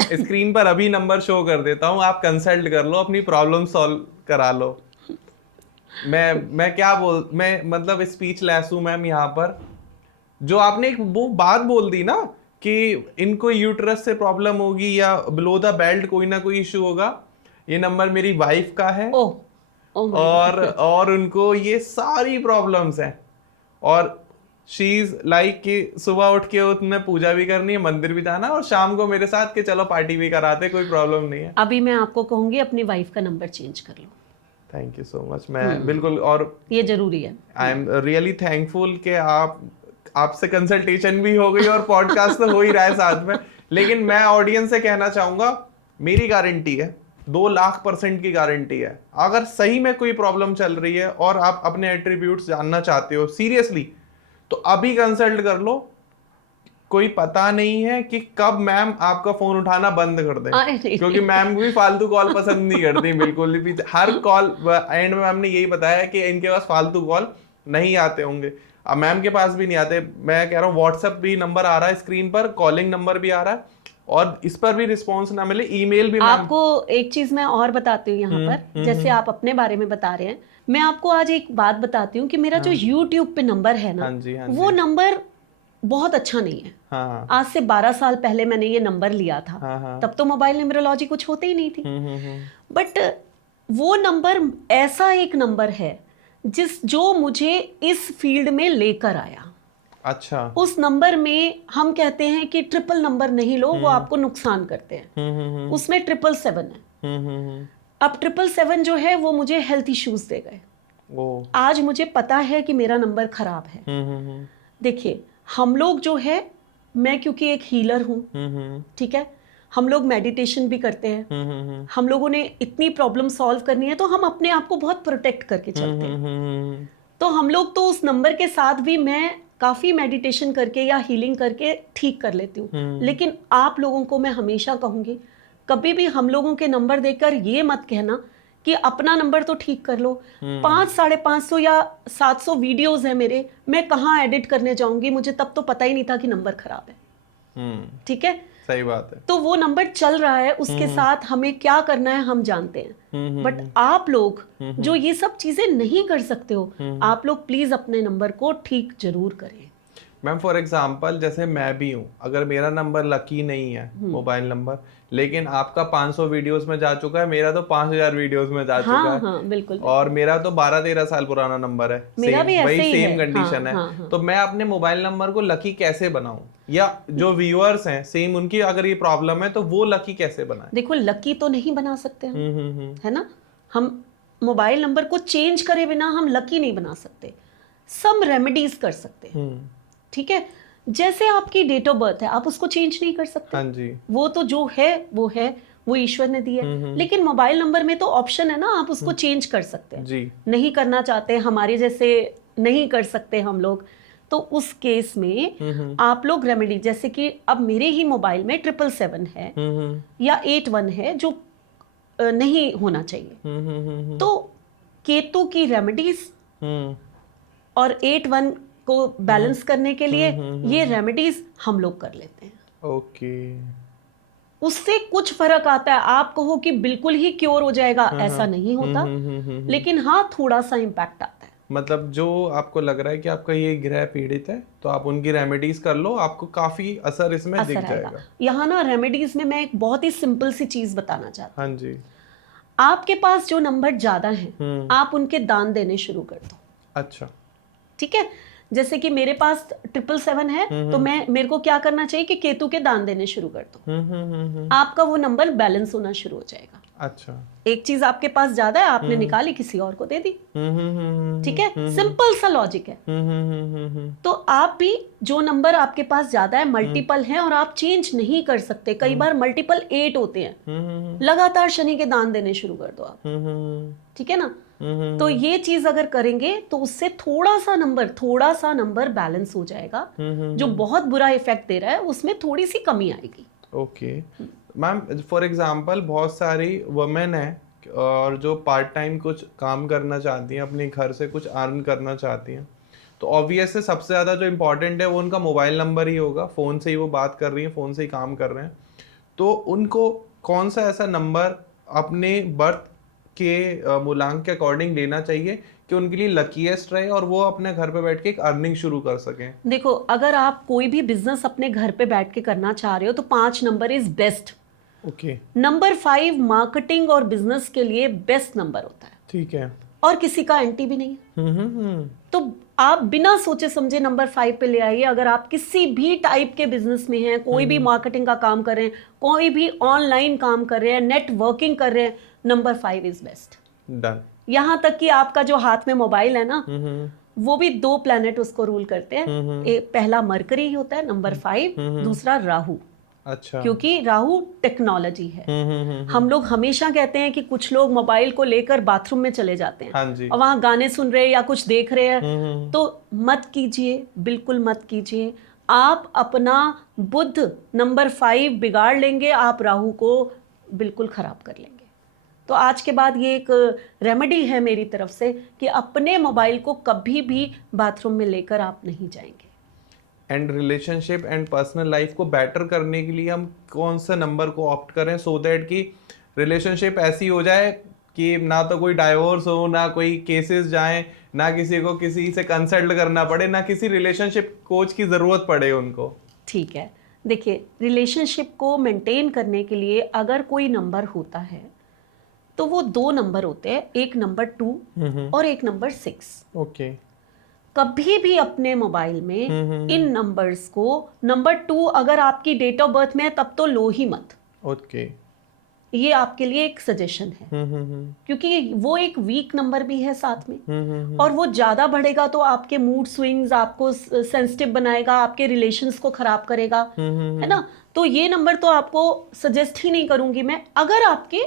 स्क्रीन पर अभी नंबर शो कर देता हूँ, आप कंसल्ट कर लो, अपनी प्रॉब्लम सॉल्व करा लो। मैं क्या मैं मतलब स्पीचलेस हूँ मैम। यहाँ पर जो आपने एक वो बात बोल दी ना कि इनको यूट्रस से प्रॉब्लम होगी या बिलो द बेल्ट कोई ना कोई इशू होगा, ये नंबर मेरी वाइफ का है। और उनको ये सारी प्रॉब्लम्स हैं, और शी इज लाइक कि सुबह उठ के उन्हें पूजा भी करनी है, मंदिर भी जाना, और शाम को मेरे साथ कि चलो पार्टी भी कराते, कोई प्रॉब्लम नहीं है। अभी मैं आपको कहूंगी अपनी वाइफ का नंबर चेंज कर लो। Thank you so much. मैं बिल्कुल, और ये जरूरी है। आई एम रियली थैंकफुल कि आपसे कंसल्टेशन भी हो गई और पॉडकास्ट तो हो ही रहा है साथ में। लेकिन मैं ऑडियंस से कहना चाहूंगा, मेरी गारंटी है, 2,00,000% की गारंटी है, अगर सही में कोई प्रॉब्लम चल रही है और आप अपने एट्रीब्यूट्स जानना चाहते हो सीरियसली, तो अभी कंसल्ट कर लो। कोई पता नहीं है कि कब मैम आपका फोन उठाना बंद कर दे, क्योंकि मैम भी फालतू कॉल पसंद नहीं करती बिल्कुल भी। हर कॉल एंड में मैम ने यही बताया कि इनके पास फालतू कॉल नहीं आते होंगे। अब मैम के पास भी नहीं आते। मैं कह रहा हूँ व्हाट्सएप भी नंबर आ रहा है स्क्रीन पर, कॉलिंग नंबर भी आ रहा है, और इस पर भी रिस्पॉन्स ना मिले, ईमेल भी। आपको एक चीज मैं और बताती हूँ यहाँ पर, जैसे आप अपने बारे में बता रहे हैं, मैं आपको आज एक बात बताती हूँ कि मेरा जो YouTube पे नंबर है ना, वो नंबर बहुत अच्छा नहीं है। आज से 12 साल पहले मैंने ये नंबर लिया था, तब तो मोबाइल न्यूमरोलॉजी कुछ होते ही नहीं थी। बट वो नंबर ऐसा एक नंबर है जो मुझे इस फील्ड में लेकर आया। अच्छा। उस नंबर में हम कहते हैं कि ट्रिपल नंबर नहीं लो, वो आपको नुकसान करते हैं। उसमें 777 है। अब 777 जो है वो मुझे हेल्थ इश्यूज दे गए। आज मुझे पता है कि मेरा नंबर खराब है। देखिए, हम लोग जो है, मैं क्योंकि एक हीलर हूँ, ठीक है, हम लोग मेडिटेशन भी करते हैं, हम लोगों ने इतनी प्रॉब्लम सॉल्व करनी है तो हम अपने आप को बहुत प्रोटेक्ट करके चलते हैं। तो हम लोग तो उस नंबर के साथ भी मैं काफी मेडिटेशन करके या हीलिंग करके ठीक कर लेती हूँ। लेकिन आप लोगों को मैं हमेशा कहूंगी, कभी भी हम लोगों के नंबर देखकर ये मत कहना कि अपना नंबर तो ठीक कर लो। 500-550 या 700 वीडियोस है मेरे, मैं कहाँ एडिट करने जाऊंगी, मुझे तब तो पता ही नहीं था कि नंबर खराब है। ठीक है, सही बात है। तो वो नंबर चल रहा है, उसके साथ हमें क्या करना है हम जानते हैं। बट आप लोग जो ये सब चीजें नहीं कर सकते हो, आप लोग प्लीज अपने नंबर को ठीक जरूर करें। मैम फॉर एग्जांपल जैसे मैं भी हूँ, अगर मेरा नंबर लकी नहीं है मोबाइल नंबर, लेकिन आपका 500 वीडियोस में जा चुका है, मेरा तो 5000 वीडियोस में जा चुका है। हाँ, बिल्कुल। और मेरा तो 12-13 साल पुराना नंबर है, मेरा भी ऐसे वही ही सेम है। कंडीशन है। तो मैं अपने मोबाइल नंबर को लकी कैसे बनाऊं, या जो व्यूअर्स हैं सेम उनकी अगर ये प्रॉब्लम है तो वो लकी कैसे बनाएं? देखो, लकी तो नहीं बना सकते हम, है ना। हम मोबाइल नंबर को चेंज करे बिना हम लकी नहीं बना सकते। सम रेमेडीज कर सकते हैं, ठीक है। जैसे आपकी डेट ऑफ बर्थ है, आप उसको चेंज नहीं कर सकते। हाँ जी। वो तो जो है वो ईश्वर ने दी है। लेकिन मोबाइल नंबर में तो ऑप्शन है ना, आप उसको चेंज कर सकते हैं जी। नहीं करना चाहते, हमारे जैसे नहीं कर सकते हम लोग, तो उस केस में आप लोग रेमेडी, जैसे कि अब मेरे ही मोबाइल में 777 है या 81 है जो नहीं होना चाहिए। तो केतु की रेमेडीज और 81 को बैलेंस करने के लिए ये रेमेडीज हम लोग कर लेते हैं। ओके। उससे कुछ फर्क आता है। आप कहो कि बिल्कुल ही क्योर हो जाएगा, ऐसा नहीं होता, लेकिन हाँ थोड़ा सा इम्पैक्ट आता है। मतलब जो आपको लग रहा है कि आपका ये ग्रह पीड़ित है, तो आप उनकी रेमेडीज कर लो, आपको काफी असर इसमें दिख जाएगा। यहाँ ना रेमेडीज में मैं एक बहुत ही सिंपल सी चीज बताना चाहती हूँ। हाँ जी। आपके पास जो नंबर ज्यादा हैं, आप उनके दान देने शुरू कर दो। अच्छा। ठीक है, जैसे कि मेरे पास 777 है, तो मेरे को क्या करना चाहिए कि केतु के दान देने शुरू कर दो। आपका वो नंबर बैलेंस होना शुरू हो जाएगा। अच्छा। एक चीज आपके पास ज्यादा है, आपने निकाली किसी और को दे दी। ठीक है, सिंपल सा लॉजिक है। तो आप भी जो नंबर आपके पास ज्यादा है, मल्टीपल है और आप चेंज नहीं कर सकते, कई बार मल्टीपल 8 होते हैं, लगातार शनि के दान देने शुरू कर दो आप। ठीक है ना। तो ये चीज अगर करेंगे तो उससे थोड़ा सा नंबर बैलेंस हो जाएगा। जो बहुत बुरा इफेक्ट दे रहा है उसमें थोड़ी सी कमी आएगी। ओके मैम, फॉर एग्जांपल बहुत सारी वुमेन है और जो पार्ट टाइम कुछ काम करना चाहती हैं, अपने घर से कुछ अर्न करना चाहती हैं, तो ऑब्वियस है सबसे ज़्यादा जो इम्पोर्टेंट है वो उनका मोबाइल नंबर ही होगा। फ़ोन से ही वो बात कर रही हैं, फ़ोन से ही काम कर रहे हैं, तो उनको कौन सा ऐसा नंबर अपने बर्थ के मूलांक के अकॉर्डिंग लेना चाहिए कि उनके लिए लकीएस्ट रहे और वो अपने घर पे बैठ के एक अर्निंग शुरू कर सकें? देखो, अगर आप कोई भी बिजनेस अपने घर पे बैठ के करना चाह रहे हो तो 5 number is best. Okay. Number 5 marketing और बिजनेस के लिए बेस्ट नंबर होता है। ठीक है। और किसी का एंटी भी नहीं है। तो आप बिना सोचे समझे नंबर 5 पे ले आइए। अगर आप किसी भी टाइप के बिजनेस में हैं, कोई भी मार्केटिंग का काम कर रहे हैं, कोई भी ऑनलाइन काम कर रहे हैं, नेटवर्किंग कर रहे हैं, नंबर 5 इज बेस्ट। डन। यहाँ तक कि आपका जो हाथ में मोबाइल है ना, वो भी 2 प्लैनेट उसको रूल करते हैं। एक पहला मरकरी होता है, नंबर 5, दूसरा राहु। अच्छा। क्योंकि राहु टेक्नोलॉजी है। हम लोग हमेशा कहते हैं कि कुछ लोग मोबाइल को लेकर बाथरूम में चले जाते हैं। हाँ जी। और वहां गाने सुन रहे हैं या कुछ देख रहे हैं, तो मत कीजिए, बिल्कुल मत कीजिए। आप अपना बुध नंबर 5 बिगाड़ लेंगे, आप राहु को बिल्कुल खराब कर लेंगे। तो आज के बाद ये एक रेमेडी है मेरी तरफ से कि अपने मोबाइल को कभी भी बाथरूम में लेकर आप नहीं जाएंगे। And relationship and personal life को बेटर करने के लिए हम कौन सा नंबर को ऑप्ट करें सो दैट कि रिलेशनशिप ऐसी हो जाए कि ना तो कोई डाइवोर्स हो, ना कोई केसेस जाएं, ना किसी को किसी से कंसल्ट करना पड़े, ना किसी रिलेशनशिप कोच की ज़रूरत पड़े उनको? ठीक है, देखिए, रिलेशनशिप को मेंटेन करने के लिए अगर कोई नंबर होता है तो वो 2 नंबर होते हैं, एक नंबर 2 और एक नंबर 6। ओके। कभी भी अपने मोबाइल में इन नंबर्स को, नंबर 2 अगर आपकी डेट ऑफ बर्थ में है तब तो लो ही मत। ओके। ये आपके लिए एक सजेशन है, क्योंकि वो एक वीक नंबर भी है साथ में, और वो ज्यादा बढ़ेगा तो आपके मूड स्विंग्स, आपको सेंसिटिव बनाएगा, आपके रिलेशंस को खराब करेगा, है ना। तो ये नंबर तो आपको सजेस्ट ही नहीं करूंगी मैं अगर आपके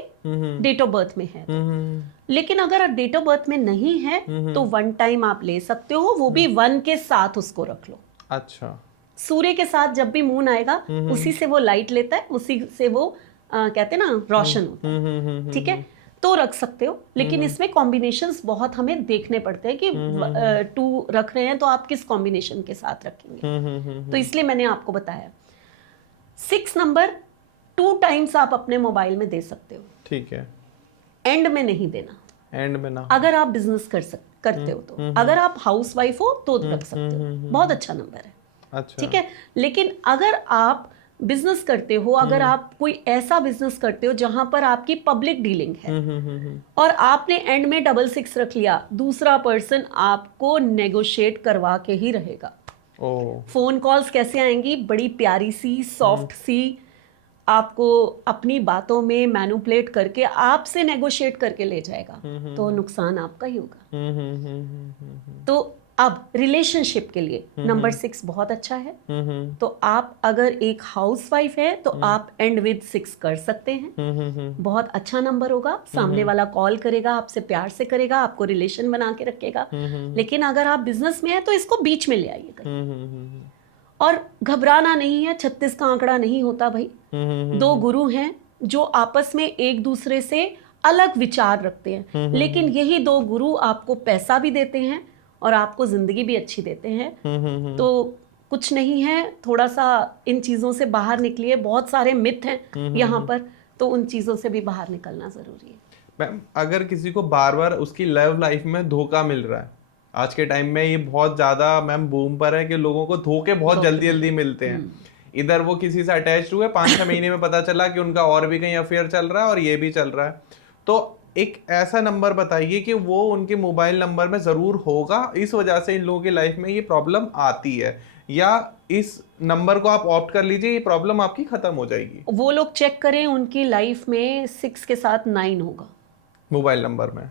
डेट ऑफ बर्थ में है तो। लेकिन अगर डेट ऑफ बर्थ में नहीं है तो 1 टाइम आप ले सकते हो, वो भी 1 के साथ उसको रख लो। अच्छा। सूर्य के साथ जब भी मून आएगा उसी से वो लाइट लेता है, उसी से वो कहते हैं ना रोशन होता है। ठीक है, तो रख सकते हो, लेकिन इसमें कॉम्बिनेशंस बहुत हमें देखने पड़ते हैं कि 2 रख रहे हैं तो आप किस कॉम्बिनेशन के साथ रखेंगे। तो इसलिए मैंने आपको बताया। 6 नंबर 2 टाइम्स आप अपने मोबाइल में दे सकते हो, ठीक है, एंड में नहीं देना। एंड में ना, अगर आप बिजनेस करते हो तो, अगर आप हाउस वाइफ हो तो रख सकते हो, बहुत अच्छा नंबर है। अच्छा, ठीक है, लेकिन अगर आप बिजनेस करते हो, अगर आप कोई ऐसा बिजनेस करते हो जहां पर आपकी पब्लिक डीलिंग है और आपने एंड में 666 रख लिया, दूसरा पर्सन आपको नेगोशिएट करवा के ही रहेगा। ओ, फोन कॉल्स कैसे आएंगी, बड़ी प्यारी सी सॉफ्ट सी, आपको अपनी बातों में मैनिपुलेट करके आपसे नेगोशिएट करके ले जाएगा, तो नुकसान आपका ही होगा। तो अब रिलेशनशिप के लिए नंबर 6 बहुत अच्छा है। तो आप अगर एक हाउसवाइफ है तो आप एंड विद 6 कर सकते हैं, बहुत अच्छा नंबर होगा। सामने वाला कॉल करेगा, आपसे प्यार से करेगा, आपको रिलेशन बना के रखेगा। लेकिन अगर आप बिजनेस में है तो इसको बीच में ले आइएगा। और घबराना नहीं है, 36 का आंकड़ा नहीं होता भाई। 2 गुरु हैं जो आपस में एक दूसरे से अलग विचार रखते हैं, लेकिन यही 2 गुरु आपको पैसा भी देते हैं और आपको जिंदगी भी अच्छी देते हैं। तो कुछ नहीं है, थोड़ा सा इन चीजों से बाहर निकलिए। बहुत सारे मिथ हैं यहाँ पर, तो उन चीजों से भी बाहर निकलना जरूरी है। मैम अगर किसी को बार बार उसकी लव लाइफ में धोखा मिल रहा है, आज के टाइम में ये बहुत ज्यादा मैम बूम पर है कि लोगों को धोखे बहुत जल्दी जल्दी मिलते हैं। इधर वो किसी से अटैच हुए, 5-6 महीने में पता चला कि उनका और भी कहीं अफेयर चल रहा है और ये भी चल रहा है। तो एक ऐसा नंबर बताइए कि वो उनके मोबाइल नंबर में जरूर होगा, इस वजह से इन लोगों की लाइफ में ये प्रॉब्लम आती है, या इस नंबर को आप ऑप्ट कर लीजिए, ये प्रॉब्लम आपकी खत्म हो जाएगी। वो लोग चेक करें, उनकी लाइफ में 6 के साथ 9 होगा मोबाइल नंबर में,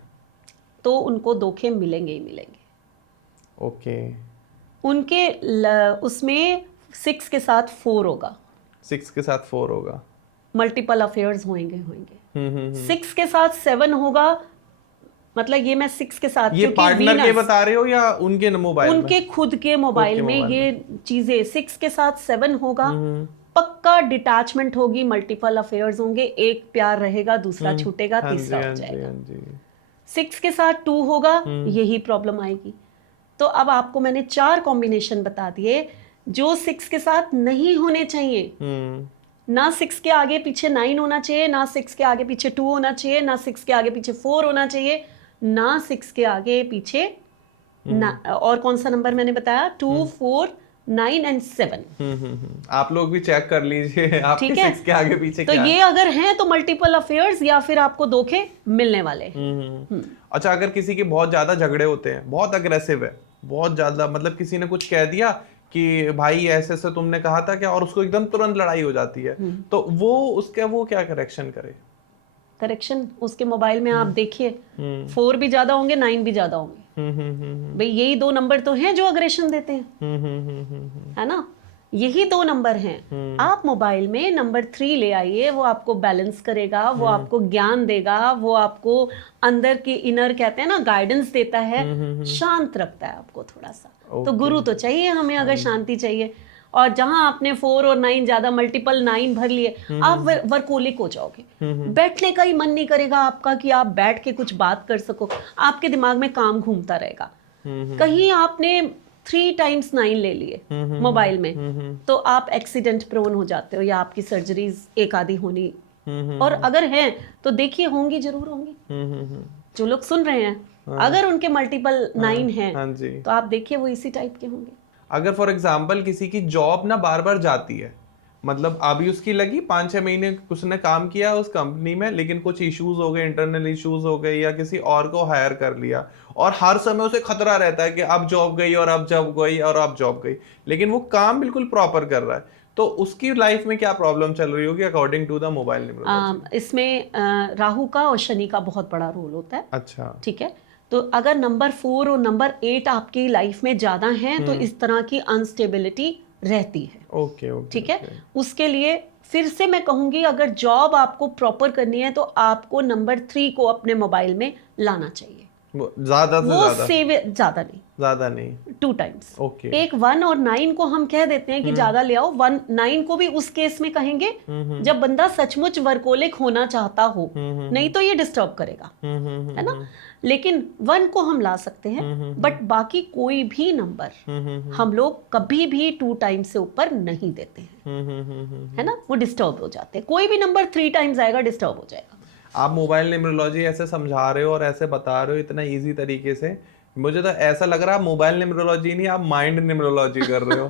तो उनको धोखे मिलेंगे ही मिलेंगे। ओके, उनके उसमें 6 के साथ 4 होगा, 6 के साथ 4 होगा, मल्टीपल अफेयर्स होंगे। 6 के साथ 7 होगा, मतलब ये मैं 6 के साथ, ये पार्टनर के बता रहे हो या उनके मोबाइल में? उनके खुद के मोबाइल में ये चीजें। 6 के साथ 7 होगा, पक्का डिटैचमेंट होगी, मल्टीपल अफेयर्स होंगे, एक प्यार रहेगा, दूसरा छूटेगा, तीसरा हो जाएगा। 6 के साथ 2 होगा, यही प्रॉब्लम आएगी। तो अब आपको मैंने 4 कॉम्बिनेशन बता दिए जो 6 के साथ नहीं होने चाहिए। ना 6 के आगे पीछे 9 होना चाहिए, ना 6 के आगे पीछे 2 होना चाहिए, ना 6 के आगे पीछे 4 होना चाहिए, ना 6 के आगे पीछे ना, और कौन सा नंबर मैंने बताया, 2, 4, 9 एंड 7। आप लोग भी चेक कर लीजिए आपके 6 के आगे पीछे तो क्या ये अगर हैं तो मल्टीपल अफेयर्स या फिर आपको धोखे मिलने वाले। अच्छा, अगर किसी के बहुत ज्यादा झगड़े होते हैं, बहुत अग्रेसिव है, बहुत ज्यादा, मतलब किसी ने कुछ कह दिया कि भाई ऐसे ऐसे तुमने कहा था क्या, और उसको एकदम तुरंत लड़ाई हो जाती है, तो वो क्या करेक्शन करे? करेक्शन उसके मोबाइल में आप देखिए, 4 भी ज्यादा होंगे, 9 भी ज्यादा होंगे। भाई यही 2 नंबर तो हैं जो अग्रेशन देते हैं, है ना, यही 2 नंबर हैं। आप मोबाइल में नंबर 3 ले आइए, वो आपको बैलेंस करेगा, वो आपको ज्ञान देगा, वो आपको अंदर की इनर कहते हैं ना गाइडेंस देता है, शांत रखता है आपको थोड़ा सा। तो गुरु तो चाहिए हमें अगर शांति चाहिए। और जहां आपने 4 और 9 ज्यादा, मल्टीपल 9 भर लिए, आप वर्कोलिक हो जाओगे, बैठने का ही मन नहीं करेगा आपका कि आप बैठ के कुछ बात कर सको, आपके दिमाग में काम घूमता रहेगा। कहीं आपने 3 टाइम्स 9 ले लिए मोबाइल में, तो आप एक्सीडेंट प्रोन हो जाते हो, या आपकी सर्जरीज एक आधी होनी, और अगर हैं तो देखिए होंगी, जरूर होंगी। जो लोग सुन रहे हैं, अगर उनके मल्टीपल 9 हैं तो आप देखिए वो इसी टाइप के होंगे। अगर फॉर एग्जांपल किसी की जॉब ना बार बार जाती है, मतलब अभी उसकी लगी 5-6 महीने उसने काम किया उस कंपनी में, लेकिन कुछ इश्यूज हो गए, इंटरनल इश्यूज हो गए, या किसी और को हायर कर लिया, और हर समय उसे खतरा रहता है कि अब जॉब गई और अब जॉब गई और अब जॉब गई, लेकिन वो काम बिल्कुल प्रॉपर कर रहा है, तो उसकी लाइफ में क्या प्रॉब्लम चल रही होगी according to the mobile numerology? इसमें राहु का और शनि का बहुत बड़ा रोल होता है। अच्छा, ठीक है, तो अगर नंबर 4 और नंबर 8 आपकी लाइफ में ज्यादा हैं तो इस तरह की अनस्टेबिलिटी रहती है। ओके, ठीक है, उसके लिए फिर से मैं कहूंगी, अगर जॉब आपको प्रॉपर करनी है तो आपको नंबर 3 को अपने मोबाइल में लाना चाहिए। ज्यादा से वो ज्यादा, सेव ज्यादा नहीं 2 टाइम्स। ओके। एक 1 और 9 को हम कह देते हैं कि ज्यादा ले आओ। 9 को भी उस केस में कहेंगे जब बंदा सचमुच वर्कोलिक होना चाहता हो, नहीं तो ये डिस्टर्ब करेगा, है ना। लेकिन 1 को हम ला सकते हैं, बट बाकी कोई भी नंबर हम लोग कभी भी 2 टाइम्स से ऊपर नहीं देते हैं, है ना। वो डिस्टर्ब हो जाते हैं। कोई भी नंबर 3 टाइम्स आएगा डिस्टर्ब हो जाएगा। आप मोबाइल न्यूमरोलॉजी ऐसे समझा रहे हो और ऐसे बता रहे हो इतना इजी तरीके से, मुझे तो ऐसा लग रहा है मोबाइल न्यूमरोलॉजी नहीं, आप माइंड न्यूमरोलॉजी कर रहे हो।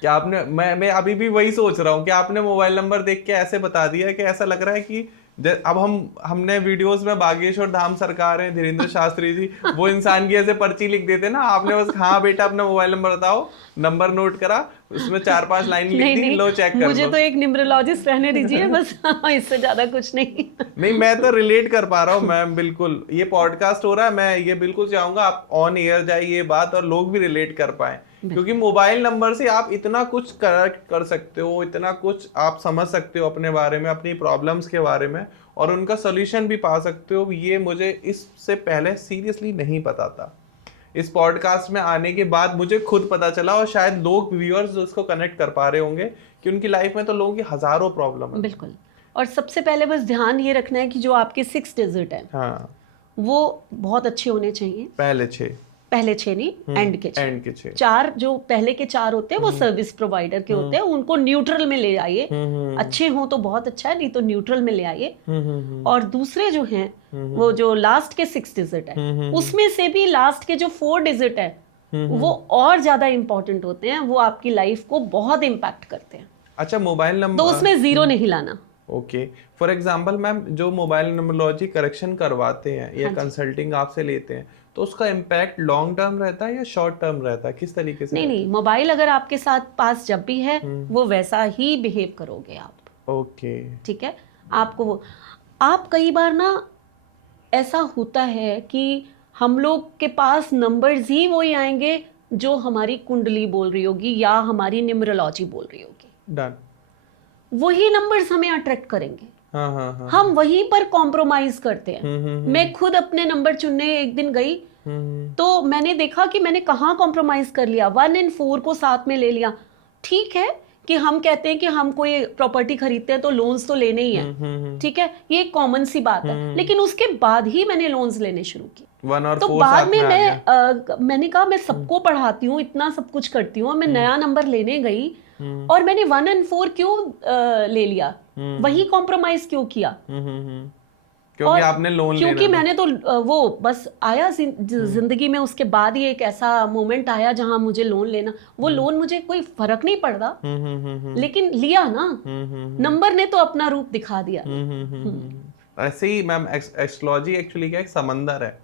क्या आपने, मैं अभी भी वही सोच रहा हूँ कि आपने मोबाइल नंबर देख के ऐसे बता दिया कि ऐसा लग रहा है कि अब हमने वीडियोस में बागेश्वर धाम सरकार हैं, धीरेन्द्र शास्त्री जी, वो इंसान की ऐसे पर्ची लिख देते ना, आपने बस हाँ बेटा अपना मोबाइल नंबर बताओ, नंबर नोट करा, उसमें 4-5 लाइन लिख दी, लो चेक कर मुझे लो। तो एक न्यूमरोलॉजिस्ट रहने दीजिए बस, इससे ज्यादा कुछ नहीं। नहीं, मैं तो रिलेट कर पा रहा हूँ मैम, बिल्कुल। ये पॉडकास्ट हो रहा है, मैं ये बिल्कुल चाहूंगा आप ऑन एयर जाए ये बात और लोग भी रिलेट कर पाए, क्योंकि मोबाइल नंबर से आप इतना कुछ कर सकते हो, इतना कुछ आप समझ सकते हो अपने बारे में, अपनी प्रॉब्लम्स के बारे में, और उनका सोल्यूशन भी पा सकते हो। ये मुझे इससे पहले सीरियसली नहीं पता था। इस पॉडकास्ट में आने के बाद मुझे खुद पता चला, और शायद लोग व्यूअर्स उसको कनेक्ट कर पा रहे होंगे कि उनकी लाइफ में तो लोगों की हजारों प्रॉब्लम है। बिल्कुल। और सबसे पहले बस ध्यान ये रखना है कि जो आपके 6 डिजिट है, हाँ, वो बहुत अच्छे होने चाहिए। पहले 6 नहीं, एंड के 6। 6 4 जो पहले के 4 होते हैं वो सर्विस प्रोवाइडर के होते हैं, उनको न्यूट्रल में ले आइए। अच्छे हो तो बहुत अच्छा है, नहीं तो न्यूट्रल में ले आइए। और दूसरे जो हैं वो जो लास्ट के 6 डिजिट है, उसमें से भी लास्ट के जो 4 डिजिट है वो और ज्यादा इंपॉर्टेंट होते हैं, वो आपकी लाइफ को बहुत इम्पैक्ट करते हैं। अच्छा, मोबाइल नंबर तो उसमें 0 नहीं लाना। ओके, फॉर एग्जाम्पल मैम, जो मोबाइल नंबरोलॉजी करेक्शन करवाते हैं या कंसल्टिंग आपसे लेते हैं, तो उसका इम्पैक्ट लॉन्ग टर्म रहता है या शॉर्ट टर्म रहता है, किस तरीके से? नहीं, मोबाइल अगर आपके साथ पास जब भी है वो वैसा ही बिहेव करोगे आप। ओके, ठीक है। आपको आप कई बार ना ऐसा होता है कि हम लोग के पास नंबर्स ही वही आएंगे जो हमारी कुंडली बोल रही होगी या हमारी न्यूमरोलॉजी बोल रही होगी। डन। वही नंबर्स हमें अट्रैक्ट करेंगे। हाँ। हम वहीं पर कॉम्प्रोमाइज करते हैं। मैं खुद अपने नंबर चुनने एक दिन गई, तो मैंने देखा कि मैंने कहाँ कॉम्प्रोमाइज कर लिया। 1 और 4 को साथ में ले लिया। ठीक है कि हम कहते हैं कि हम कोई प्रॉपर्टी खरीदते हैं तो लोन्स तो लेने ही है, ठीक है, ये एक कॉमन सी बात है। लेकिन उसके बाद ही मैंने लोन्स लेने शुरू किए। 1 और 4 तो बाद में मैंने कहा मैं सबको पढ़ाती हूँ, इतना सब कुछ करती हूँ, मैं नया नंबर लेने गई और मैंने 1 और 4 क्यों ले लिया, वही कॉम्प्रोमाइज क्यों किया? क्योंकि आपने लोन लेना, क्योंकि मैंने तो वो बस आया जिंदगी में, उसके बाद ही एक ऐसा मोमेंट आया जहां मुझे लोन लेना, वो लोन मुझे कोई फर्क नहीं पड़ता, लेकिन लिया ना, नंबर ने तो अपना रूप दिखा दिया। ऐसे ही मैम, एस्ट्रोलॉजी एक्चुअली क्या एक समंदर है,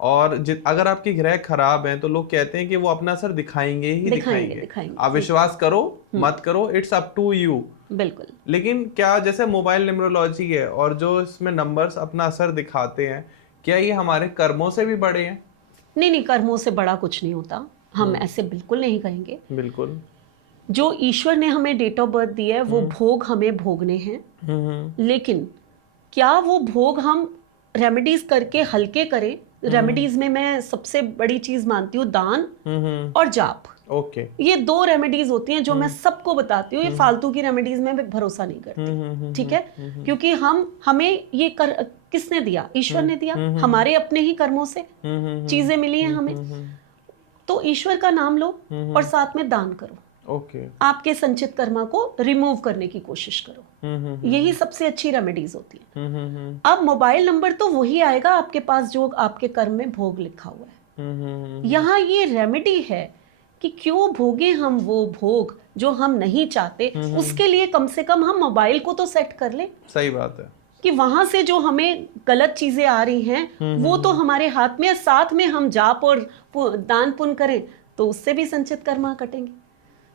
और अगर आपके ग्रह खराब हैं तो लोग कहते हैं कि वो अपना असर दिखाएंगे ही दिखाएंगे। आप विश्वास करो मत करो, इट्स अप टू यू। बिल्कुल। लेकिन क्या जैसे मोबाइल न्यूमरोलॉजी है और जो इसमें नंबर्स अपना असर दिखाते हैं, क्या ये हमारे कर्मों से भी बड़े हैं? नहीं, कर्मों से बड़ा कुछ नहीं होता, हम ऐसे बिल्कुल नहीं कहेंगे। बिल्कुल। जो ईश्वर ने हमें डेट ऑफ बर्थ दी है वो भोग हमें भोगने हैं, लेकिन क्या वो भोग हम रेमेडीज करके हल्के करें? रेमेडीज में मैं सबसे बड़ी चीज मानती हूँ दान और जाप। ओके। ये 2 रेमेडीज होती हैं जो मैं सबको बताती हूँ। ये फालतू की रेमेडीज में मैं भरोसा नहीं करती, ठीक है, क्योंकि हमें ये किसने दिया? ईश्वर ने दिया। हमारे अपने ही कर्मों से चीजें मिली हैं हमें। तो ईश्वर का नाम लो और साथ में दान करो। ओके। आपके संचित कर्मा को रिमूव करने की कोशिश करो। यही सबसे अच्छी रेमेडीज होती है। अब मोबाइल नंबर तो वही आएगा आपके पास जो आपके कर्म में भोग लिखा हुआ है। यहाँ ये रेमेडी है कि क्यों भोगे हम वो भोग जो हम नहीं चाहते। उसके लिए कम से कम हम मोबाइल को तो सेट कर ले। सही बात है कि वहां से जो हमें गलत चीजें आ रही हैं वो तो हमारे हाथ में है, साथ में हम जाप और दान पुण्य करें तो उससे भी संचित कर्मा कटेंगे।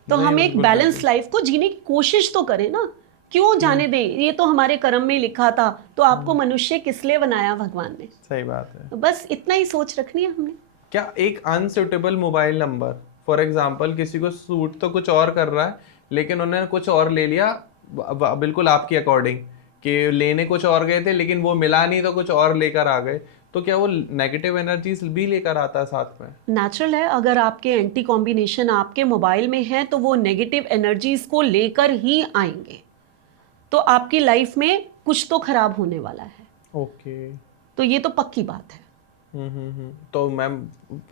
तो हम एक बैलेंस लाइफ को जीने की कोशिश तो करें ना, क्यों जाने दें? ये तो हमारे कर्म में लिखा था, तो आपको मनुष्य किस लिए बनाया भगवान ने? सही बात है। तो बस इतना ही सोच रखनी है हमने। क्या एक unsuitable mobile number, for example किसी को सूट तो कुछ और कर रहा है लेकिन उन्होंने कुछ और ले लिया बिल्कुल आपकी अकॉर्डिंग, कि लेने कुछ और गए थे लेकिन वो मिला नहीं तो कुछ और लेकर आ गए, तो क्या वो नेगेटिव एनर्जीज भी लेकर आता है साथ में? नेचुरल है, अगर आपके एंटी कॉम्बिनेशन आपके मोबाइल में है तो वो नेगेटिव एनर्जीज को लेकर ही आएंगे, तो आपकी लाइफ में कुछ तो खराब होने वाला है। ओके। तो ये तो पक्की बात है। तो मैम,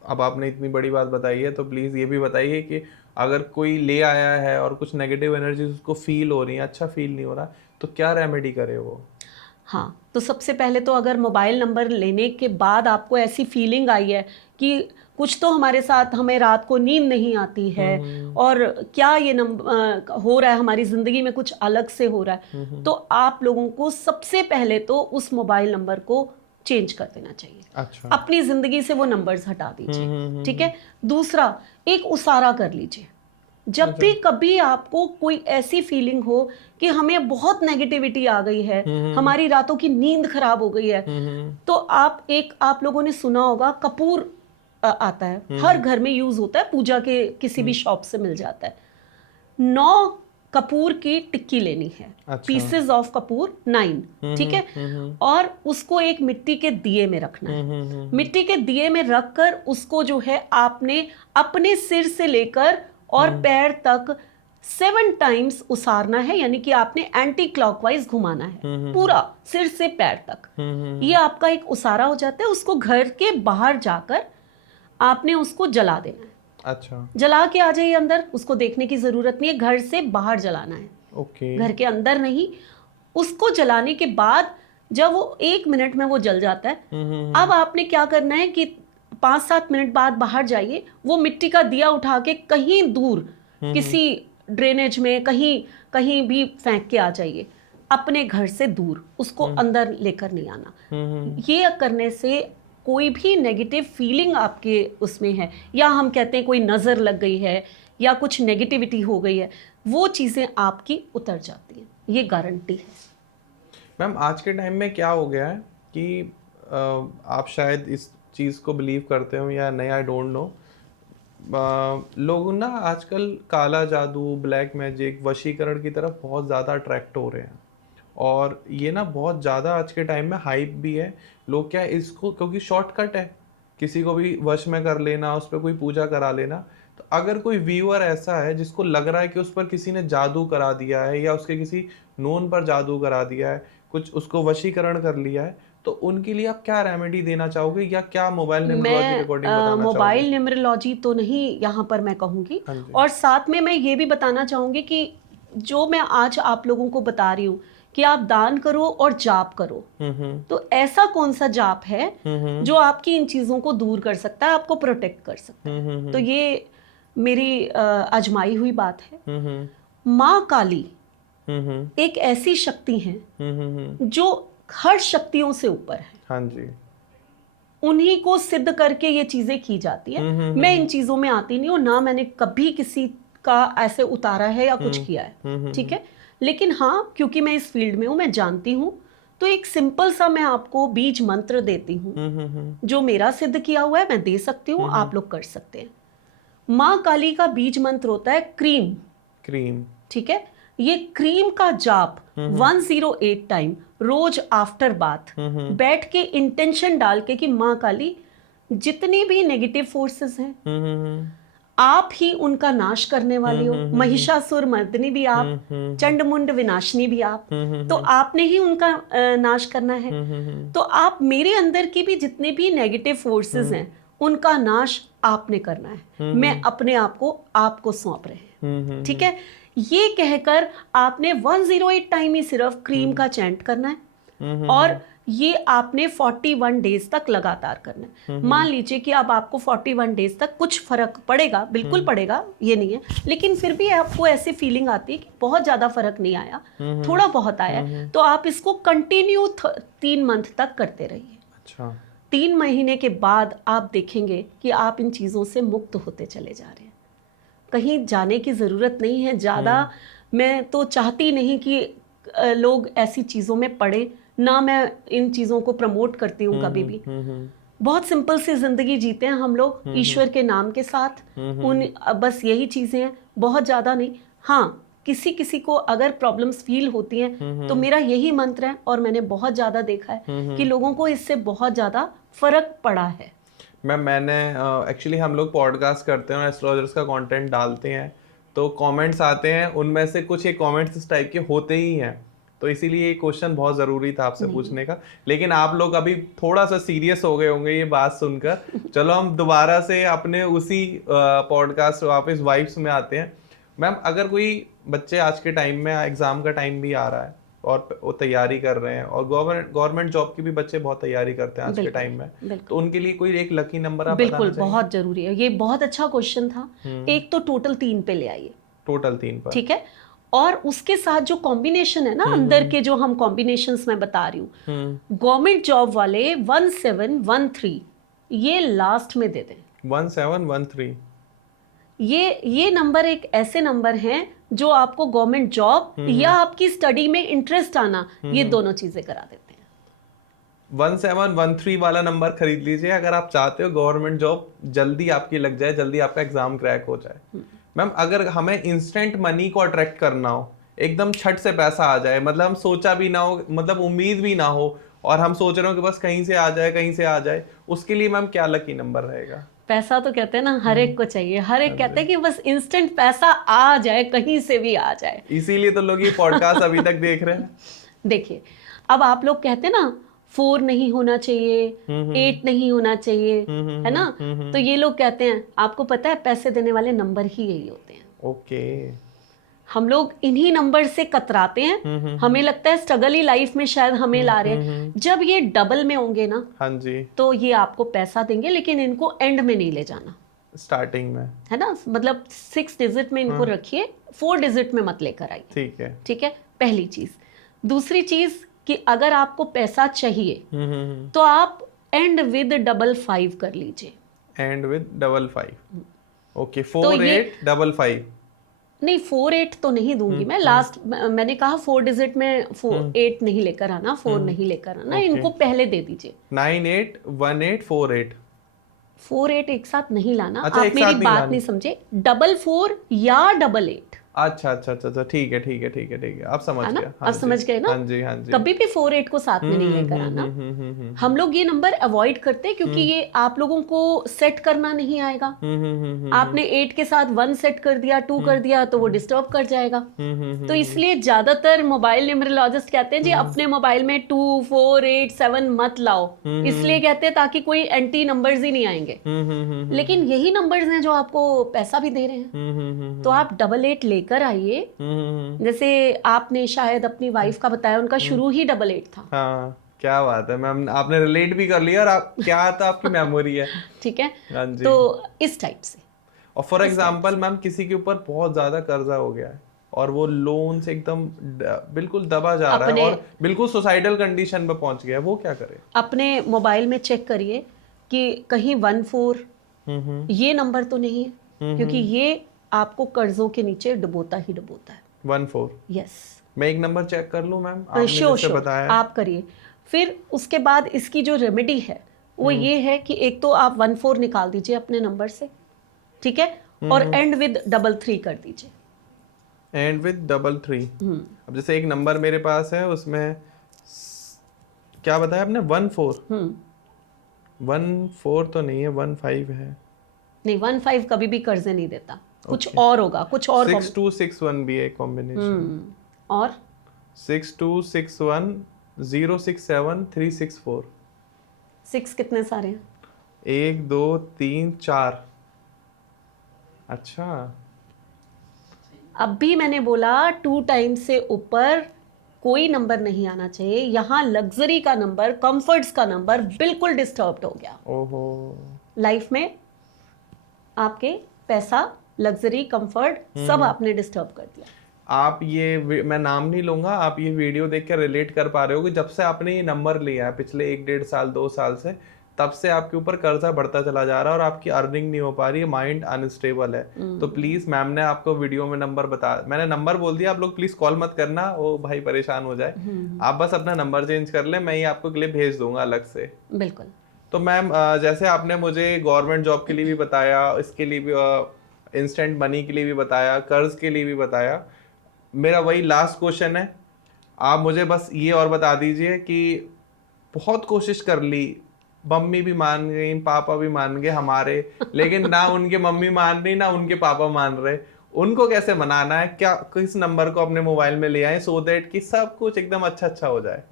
अब आपने इतनी बड़ी बात बताई है तो प्लीज़ ये भी बताइए कि अगर कोई ले आया है और कुछ नेगेटिव एनर्जी उसको फील हो रही है, अच्छा फील नहीं हो रहा, तो क्या रेमेडी करे वो? हाँ, तो सबसे पहले तो अगर मोबाइल नंबर लेने के बाद आपको ऐसी फीलिंग आई है कि कुछ तो हमारे साथ, हमें रात को नींद नहीं आती है और क्या ये हो रहा है, हमारी ज़िंदगी में कुछ अलग से हो रहा है, तो आप लोगों को सबसे पहले तो उस मोबाइल नंबर को चेंज कर देना चाहिए। अच्छा। अपनी ज़िंदगी से वो नंबर्स हटा दीजिए, ठीक है। दूसरा, एक उसारा कर लीजिए। जब भी कभी आपको कोई ऐसी फीलिंग हो कि हमें बहुत नेगेटिविटी आ गई है, हमारी रातों की नींद खराब हो गई है, तो आप लोगों ने सुना होगा कपूर आता है, हर घर में यूज होता है, पूजा के किसी भी शॉप से मिल जाता है। 9 कपूर की टिक्की लेनी है। अच्छा। पीसेस ऑफ कपूर 9, ठीक है। और उसको एक मिट्टी के दिए में रखना है। मिट्टी के दिए में रखकर उसको जो है आपने अपने सिर से लेकर और पैर तक 7 टाइम्स उसारना है, यानी कि आपने एंटी क्लॉकवाइज घुमाना है पूरा सिर से पैर तक। ये आपका एक उसारा हो जाता है। उसको घर के बाहर जाकर आपने उसको जला देना है। अच्छा। जला के आ जाइए अंदर, उसको देखने की जरूरत नहीं है, घर से बाहर जलाना है। ओके। घर के अंदर नहीं। उसको जलाने के बाद जब वो 1 मिनट में वो जल जाता है, अब आपने क्या करना है कि 5-7 मिनट बाद बाहर जाइए, वो मिट्टी का दिया उठा के कहीं दूर किसी ड्रेनेज में कहीं भी फेंक के आ जाइए, अपने घर से दूर, उसको अंदर लेकर नहीं आना। ये करने से कोई भी नेगेटिव फीलिंग आपके उसमें है, या हम कहते हैं कोई नज़र लग गई है या कुछ नेगेटिविटी हो गई है, वो चीज़ें आपकी उतर जाती हैं, ये गारंटी है। मैम, आज के टाइम में क्या हो गया है कि आप शायद इस चीज़ को बिलीव करते हो या नहीं, आई डोंट नो, लोग ना आजकल काला जादू, ब्लैक मैजिक, वशीकरण की तरफ बहुत ज़्यादा अट्रैक्ट हो रहे हैं, और ये ना बहुत ज़्यादा आज के टाइम में हाइप भी है। लोग क्या इसको, क्योंकि शॉर्टकट है, किसी को भी वश में कर लेना, उस पर कोई पूजा करा लेना। तो अगर कोई व्यूअर ऐसा है जिसको लग रहा है कि उस पर किसी ने जादू करा दिया है या उसके किसी नोन पर जादू करा दिया है, कुछ उसको वशीकरण कर लिया है, तो उनके लिए आप क्या रेमेडी देना चाहोगे या क्या मोबाइल न्यूमरोलॉजी के अकॉर्डिंग बताना चाहोगे? मोबाइल न्यूमरोलॉजी तो नहीं यहाँ पर मैं कहूँगी, और साथ में मैं ये भी बताना चाहूँगी कि जो मैं आज आप लोगों को बता रही हूँ कि आप दान करो और जाप करो, तो ऐसा कौन सा जाप है जो आपकी इन चीजों को दूर कर सकता है, आपको प्रोटेक्ट कर सकता है? तो ये मेरी आजमाई हुई बात है। माँ काली एक ऐसी शक्ति है जो हर शक्तियों से ऊपर है। हाँ जी। उन्हीं को सिद्ध करके ये चीजें की जाती है। मैं इन चीजों में आती नहीं हूँ, ना मैंने कभी किसी का ऐसे उतारा है या कुछ किया है, ठीक है। लेकिन हाँ, क्योंकि मैं इस फील्ड में हूँ, मैं जानती हूँ, तो एक सिंपल सा मैं आपको बीज मंत्र देती हूँ जो मेरा सिद्ध किया हुआ है, मैं दे सकती हूँ, आप लोग कर सकते हैं। माँ काली का बीज मंत्र होता है क्रीम, ठीक है। ये क्रीम का जाप 108 टाइम रोज आफ्टर बाथ बैठ के इंटेंशन डाल के कि माँ काली, जितनी भी नेगेटिव फोर्सेस हैं आप ही उनका नाश करने वाली हो। महिषासुर मर्दिनी भी आप, चंडमुंड विनाशिनी भी आप, तो आपने ही उनका नाश करना है। तो आप, मेरे अंदर की भी जितने भी नेगेटिव फोर्सेस हैं उनका नाश आपने करना है। मैं अपने आप को आपको सौंप रहे हैं, ठीक है। ये कहकर आपने 108 टाइम ही सिर्फ क्रीम का चैंट करना है, और ये आपने 41 डेज तक लगातार करना है। मान लीजिए कि अब आपको 41 डेज तक कुछ फर्क पड़ेगा, बिल्कुल पड़ेगा, ये नहीं है, लेकिन फिर भी आपको ऐसी फीलिंग आती है कि बहुत ज्यादा फर्क नहीं आया, थोड़ा बहुत आया, तो आप इसको कंटिन्यू 3 मंथ तक करते रहिए। अच्छा। 3 महीने के बाद आप देखेंगे कि आप इन चीजों से मुक्त होते चले जा रहे हैं। कहीं जाने की जरूरत नहीं है ज्यादा। मैं तो चाहती नहीं कि लोग ऐसी चीजों में पड़े, ना मैं इन चीजों को प्रमोट करती हूँ कभी भी। बहुत सिंपल सी जिंदगी जीते हैं हम लोग ईश्वर के नाम के साथ, बस यही चीजें हैं, बहुत ज्यादा नहीं। हाँ, किसी किसी को अगर प्रॉब्लम्स फील होती हैं तो मेरा यही मंत्र है, और मैंने बहुत ज़्यादा देखा है कि लोगों को इससे बहुत ज़्यादा फर्क पड़ा है। मैंने एक्चुअली हम लोग पॉडकास्ट करते हैं और एस्ट्रोलॉजर्स का कंटेंट डालते हैं, तो कमेंट्स आते हैं, उनमें से कुछ ये कमेंट्स इस टाइप के होते ही हैं, तो इसीलिए ये क्वेश्चन बहुत ज़रूरी था आपसे पूछने का। लेकिन आप लोग अभी थोड़ा सा सीरियस हो गए होंगे ये बात सुनकर। चलो हम दोबारा से अपने उसी पॉडकास्ट वापस वाइब्स में आते हैं। मैम, अगर कोई बच्चे आज के टाइम में, एग्ज़ाम का टाइम भी आ रहा है और वो तैयारी कर रहे हैं, और गवर्नमेंट जॉब की भी बच्चे बहुत तैयारी करते हैं आज के टाइम में, तो उनके लिए कोई एक लकी नंबर आप बिल्कुल बहुत जरूरी है। ये बहुत अच्छा क्वेश्चन था। एक तो टोटल 3 पे ले आइए, टोटल 3 पर, ठीक है, और उसके साथ जो कॉम्बिनेशन है ना अंदर के, जो हम कॉम्बिनेशंस मैं बता रही हूँ, गवर्नमेंट जॉब वाले 1713 ये लास्ट में दे दें। 1713 ये नंबर एक ऐसे नंबर हैं जो आपको गवर्नमेंट जॉब या आपकी स्टडी में इंटरेस्ट आना, ये दोनों चीजें करा देते हैं। 1713 वाला नंबर खरीद लीजिए अगर आप चाहते हो गवर्नमेंट जॉब जल्दी आपकी लग जाए, जल्दी आपका एग्जाम क्रैक हो जाए। मैम, अगर हमें इंस्टेंट मनी को अट्रैक्ट करना हो, एकदम छट से पैसा आ जाए, मतलब हम सोचा भी ना हो, मतलब उम्मीद भी ना हो, और हम सोच रहे हो कि बस कहीं से आ जाए, कहीं से आ जाए, उसके लिए मैम क्या लकी नंबर रहेगा? पैसा तो कहते हैं ना हर एक को चाहिए, हर एक कहते हैं कि बस इंस्टेंट पैसा आ जाए, कहीं से भी आ जाए। इसीलिए तो लोग ये पॉडकास्ट अभी तक देख रहे हैं। देखिए, अब आप लोग कहते हैं ना 4 नहीं होना चाहिए, 8 नहीं होना चाहिए, है ना, तो ये लोग कहते हैं, आपको पता है पैसे देने वाले नंबर ही यही होते हैं। ओके। हम लोग इन्हीं नंबर से कतराते हैं, हमें लगता है स्ट्रगल ही लाइफ में शायद हमें ला रहे हैं। जब ये डबल में होंगे ना, हाँ जी, तो ये आपको पैसा देंगे, लेकिन इनको एंड में नहीं ले जाना, स्टार्टिंग में, है ना, मतलब 6 डिजिट में इनको रखिए, 4 डिजिट में मत लेकर आइए। ठीक है, ठीक है, पहली चीज। दूसरी चीज कि अगर आपको पैसा चाहिए तो आप एंड विद 55 कर लीजिए। एंड विद 55, ओके, 4 तो ये 8 55 नहीं, 4 8 तो नहीं दूंगी मैं, लास्ट मैंने कहा 4 डिजिट में 8 नहीं लेकर आना, 4 नहीं लेकर आना, इनको पहले दे दीजिए। 9 8 1 8 4 8 4 8 एक साथ नहीं लाना। अच्छा, आप एक मेरी साथ नहीं बात लानी। नहीं समझे, 4 या 8 अच्छा अच्छा अच्छा अच्छा, ठीक है ठीक है ठीक है ठीक है, आप समझ है ना, गया। हाँ आप जी, समझ गए ना। हाँ जी हाँ जी। कभी भी 4 8 को साथ में नहीं लेकर आना। हम लोग ये नंबर अवॉइड करते हैं क्योंकि ये आप लोगों को सेट करना नहीं आएगा। आपने 8 के साथ 1 सेट कर दिया, 2 कर दिया, तो वो डिस्टर्ब कर जाएगा। तो इसलिए ज्यादातर मोबाइल न्यूमरोलॉजिस्ट कहते हैं जी अपने मोबाइल में 2 4 8 7 मत लाओ, इसलिए कहते हैं ताकि कोई एंटी नंबर्स ही नहीं आएंगे। लेकिन यही नंबर्स हैं जो आपको पैसा भी दे रहे हैं। तो आप 88 लेकर आइए। जैसे आपने शायद अपनी वाइफ का बताया, उनका शुरू ही 88 था। हाँ, क्या बात है मैम, आपने रिलेट भी कर लिया, और आप क्या था, आपकी मेमोरी है। ठीक है, हाँ जी। तो इस टाइप से। और फॉर एग्जांपल मैम, किसी के ऊपर बहुत ज्यादा कर्जा हो गया है और वो लोन से एकदम बिल्कुल दबा जा रहा है और बिल्कुल सुसाइडल कंडीशन में पहुंच गया है, वो क्या करे? अपने मोबाइल में चेक करिए कि कहीं 14 ये नंबर तो नहीं है, क्योंकि ये आपको कर्जों के नीचे डुबोता ही डुबोता है। 14, यस। मैं एक नंबर चेक कर लूं मैम? आपने श्योर जैसे श्योर, बताया। आप करिए। फिर उसके बाद इसकी जो रेमेडी है वो ये है कि एक तो आप 14 निकाल दीजिए अपने नंबर से, ठीक है, और एंड विद 33 कर दीजिए। And with 33। अब जैसे एक नंबर मेरे पास है, उसमें क्या बताया आपने? 14। 14 तो नहीं है, 15 है। नहीं, 15 कभी भी कर्जे नहीं देता, कुछ और होगा, कुछ और 6261 भी है कॉम्बिनेशन। और 6261 067 364। 6 कितने सारे हैं? 1 2 3 4। अच्छा, अब भी मैंने बोला 2 टाइम्स से ऊपर कोई नंबर नहीं आना चाहिए। यहाँ लग्जरी का नंबर, कंफर्ट्स का नंबर बिल्कुल डिस्टर्ब्ड हो गया। ओहो, लाइफ में आपके पैसा, लग्जरी, कंफर्ट सब आपने डिस्टर्ब कर दिया। आप ये मैं नाम नहीं लूंगा, आप ये वीडियो देख कर रिलेट कर पा रहे हो कि जब से आपने ये नंबर लिया है पिछले 1 1.5 साल 2 साल से, तब से आपके ऊपर कर्जा बढ़ता चला जा रहा है और आपकी अर्निंग नहीं हो पा रही है, माइंड अनस्टेबल है। तो प्लीज, मैम ने आपको वीडियो में नंबर मैंने नंबर बोल दिया, आप लोग प्लीज कॉल मत करना, वो भाई परेशान हो जाए। आप बस अपना नंबर चेंज कर ले, मैं ही आपको क्लिप भेज दूंगा अलग से। बिल्कुल। तो मैम, जैसे आपने मुझे गवर्नमेंट जॉब के लिए भी बताया, इसके लिए भी इंस्टेंट मनी के लिए भी बताया, कर्ज के लिए भी बताया, मेरा वही लास्ट क्वेश्चन है, आप मुझे बस ये और बता दीजिए कि बहुत कोशिश कर ली, मम्मी भी मान गई, पापा भी मान गए हमारे, लेकिन ना उनके मम्मी मान रही ना उनके पापा मान रहे, उनको कैसे मनाना है? क्या किस नंबर को अपने मोबाइल में ले आए सो दैट कि सब कुछ एकदम अच्छा हो जाए?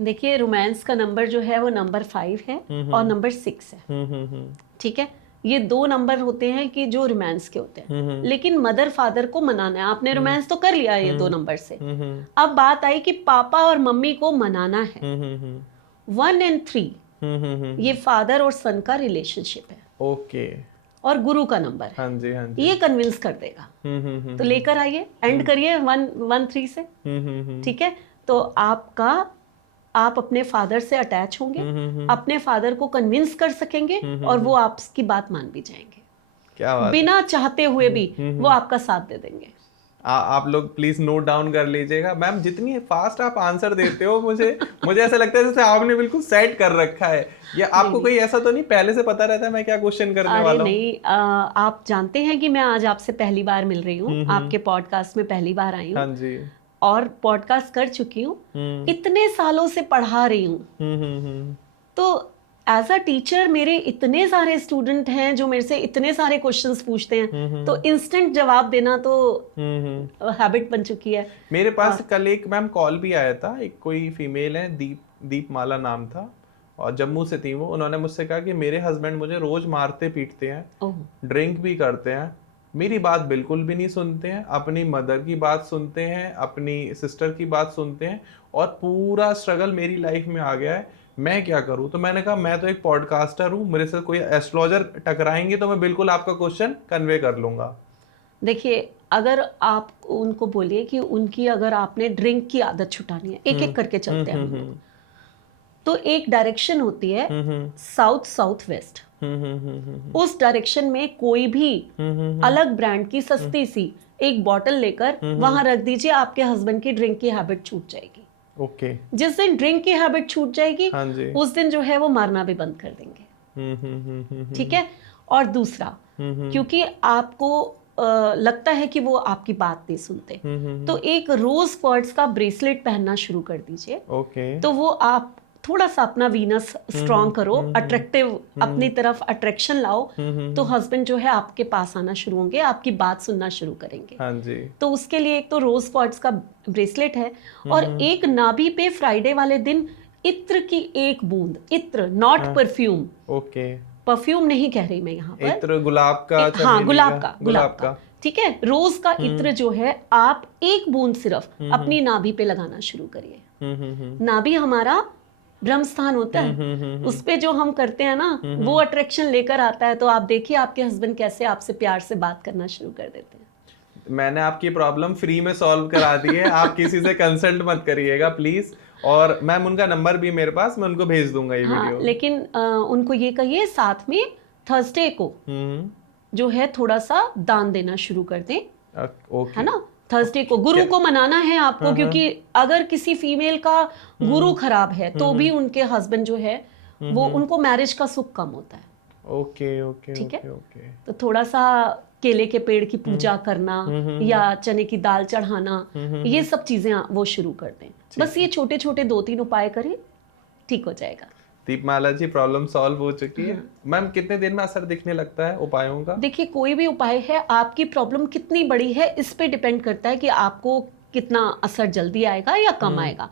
देखिए, रोमांस का नंबर जो है वो नंबर 5 है और नंबर 6 है। ठीक है, ये 2 नंबर होते हैं कि जो रोमांस के होते हैं, लेकिन मदर फादर को मनाना है। आपने रोमांस तो कर लिया ये 2 नंबर से, अब बात आई कि पापा और मम्मी को मनाना है। 1 and 3 ये फादर और सन का रिलेशनशिप है। ओके। और गुरु का नंबर है। हाँ जी, हाँ जी। ये कन्विंस कर देगा। तो लेकर आइए, एंड करिए 1-1-3 से। ठीक है, तो आप अपने फादर से अटैच होंगे, अपने फादर को कन्विंस कर सकेंगे और वो आपकी बात मान भी जाएंगे। क्या बात, बिना चाहते हुए भी वो आपका साथ दे देंगे। आप लोग प्लीज नोट डाउन कर लीजिएगा। मैम जितनी फास्ट आप आंसर देते हो, मुझे ऐसा लगता है जैसे आपने बिल्कुल सेट कर रखा है। या आपको कोई ऐसा तो नहीं पहले से पता रहता है मैं क्या क्वेश्चन करने वाला हूँ? नहीं, आप जानते हैं कि मैं आज आपसे पहली बार मिल रही हूँ, आपके पॉडकास्ट में पहली बार आई हूँ। हाँ जी। और पॉडकास्ट कर चुकी हूँ, इतने सालों से पढ़ा रही हूँ। तो एज अ टीचर मेरे इतने सारे स्टूडेंट हैं जो मेरे से इतने सारे क्वेश्चंस पूछते हैं, तो इंस्टेंट जवाब देना तो हैबिट बन चुकी है। मेरे पास कल एक मैम कॉल भी आया था, एक कोई फीमेल है, दीपमाला नाम था, और जम्मू से थी वो। उन्होंने मुझसे कहा कि मेरे हस्बैंड मुझे रोज मारते पीटते हैं, ड्रिंक भी करते हैं, मेरी बात बिल्कुल भी नहीं सुनते हैं, अपनी मदर की बात सुनते हैं, अपनी सिस्टर की बात सुनते हैं, और पूरा स्ट्रगल मेरी लाइफ में आ गया है, मैं क्या करूं? तो मैंने कहा मैं तो एक पॉडकास्टर हूं, मेरे से कोई एस्ट्रोलॉजर टकराएंगे तो मैं बिल्कुल आपका क्वेश्चन कन्वे कर लूंगा। देखिए, अगर आप उनको बोलिए कि उनकी अगर आपने ड्रिंक की आदत छुटानी है, एक एक करके चलते हैं हम लोग, तो एक डायरेक्शन होती है साउथ साउथ वेस्ट। उस डायरेक्शन में कोई भी अलग ब्रांड की सस्ती सी एक बॉटल लेकर वहां रख दीजिए, आपके हस्बैंड की ड्रिंक की हैबिट छूट जाएगी। ओके। जिस दिन ड्रिंक की हैबिट छूट जाएगी, हाँ जी। उस दिन जो है वो मारना भी बंद कर देंगे। ठीक है। और दूसरा, क्योंकि आपको लगता है कि वो आपकी बात नहीं सुनते, तो एक रोज क्वार्ट्ज का ब्रेसलेट पहनना शुरू कर दीजिए। ओके। तो वो आप थोड़ा सा अपना वीनस स्ट्रॉन्ग करो, अट्रैक्टिव अपनी तरफ अट्रैक्शन लाओ, तो हस्बैंड जो है आपके पास आना शुरू होंगे, आपकी बात सुनना शुरू करेंगे। हाँ जी। तो उसके लिए एक तो रोज क्वार्ट्ज का ब्रेसलेट है, और एक नाभि पे फ्राइडे वाले दिन इत्र की एक बूंद, इत्र नॉट परफ्यूम, ओके, परफ्यूम नहीं कह रही मैं यहाँ पर, इत्र गुलाब का, हाँ गुलाब का, ठीक है, रोज का इत्र जो है आप एक बूंद सिर्फ अपनी नाभि पे लगाना शुरू करिए। नाभि हमारा ब्रह्म स्थान होता है, उस पे जो हम करते हैं ना, वो अट्रैक्शन लेकर आता है। तो आप देखिए आपके हस्बैंड कैसे आपसे प्यार से बात करना शुरू कर देते हैं। मैंने आपकी प्रॉब्लम फ्री में सॉल्व करा दी है। आप किसी से कंसल्ट मत करिएगा प्लीज, और मैम उनका नंबर भी मेरे पास, मैं उनको भेज दूंगा ये वीडियो। लेकिन उनको ये कहिए साथ में थर्सडे को जो है थोड़ा सा दान देना शुरू कर दें। ओके। है ना, थर्सडे को गुरु को मनाना है आपको, क्योंकि अगर किसी फीमेल का गुरु खराब है तो भी उनके हस्बैंड जो है वो उनको मैरिज का सुख कम होता है। ओके ओके, ठीक है। ओके। तो थोड़ा सा केले के पेड़ की पूजा करना या चने की दाल चढ़ाना, ये सब चीजें वो शुरू कर दें। बस ये छोटे छोटे 2-3 उपाय करें, ठीक हो जाएगा। दीपमाला जी, प्रॉब्लम सॉल्व हो चुकी है। मैम कितने दिन में असर दिखने लगता है उपायों का? देखिए, कोई भी उपाय है, आपकी प्रॉब्लम कितनी बड़ी है इस पे डिपेंड करता है कि आपको कितना असर जल्दी आएगा या कम आएगा।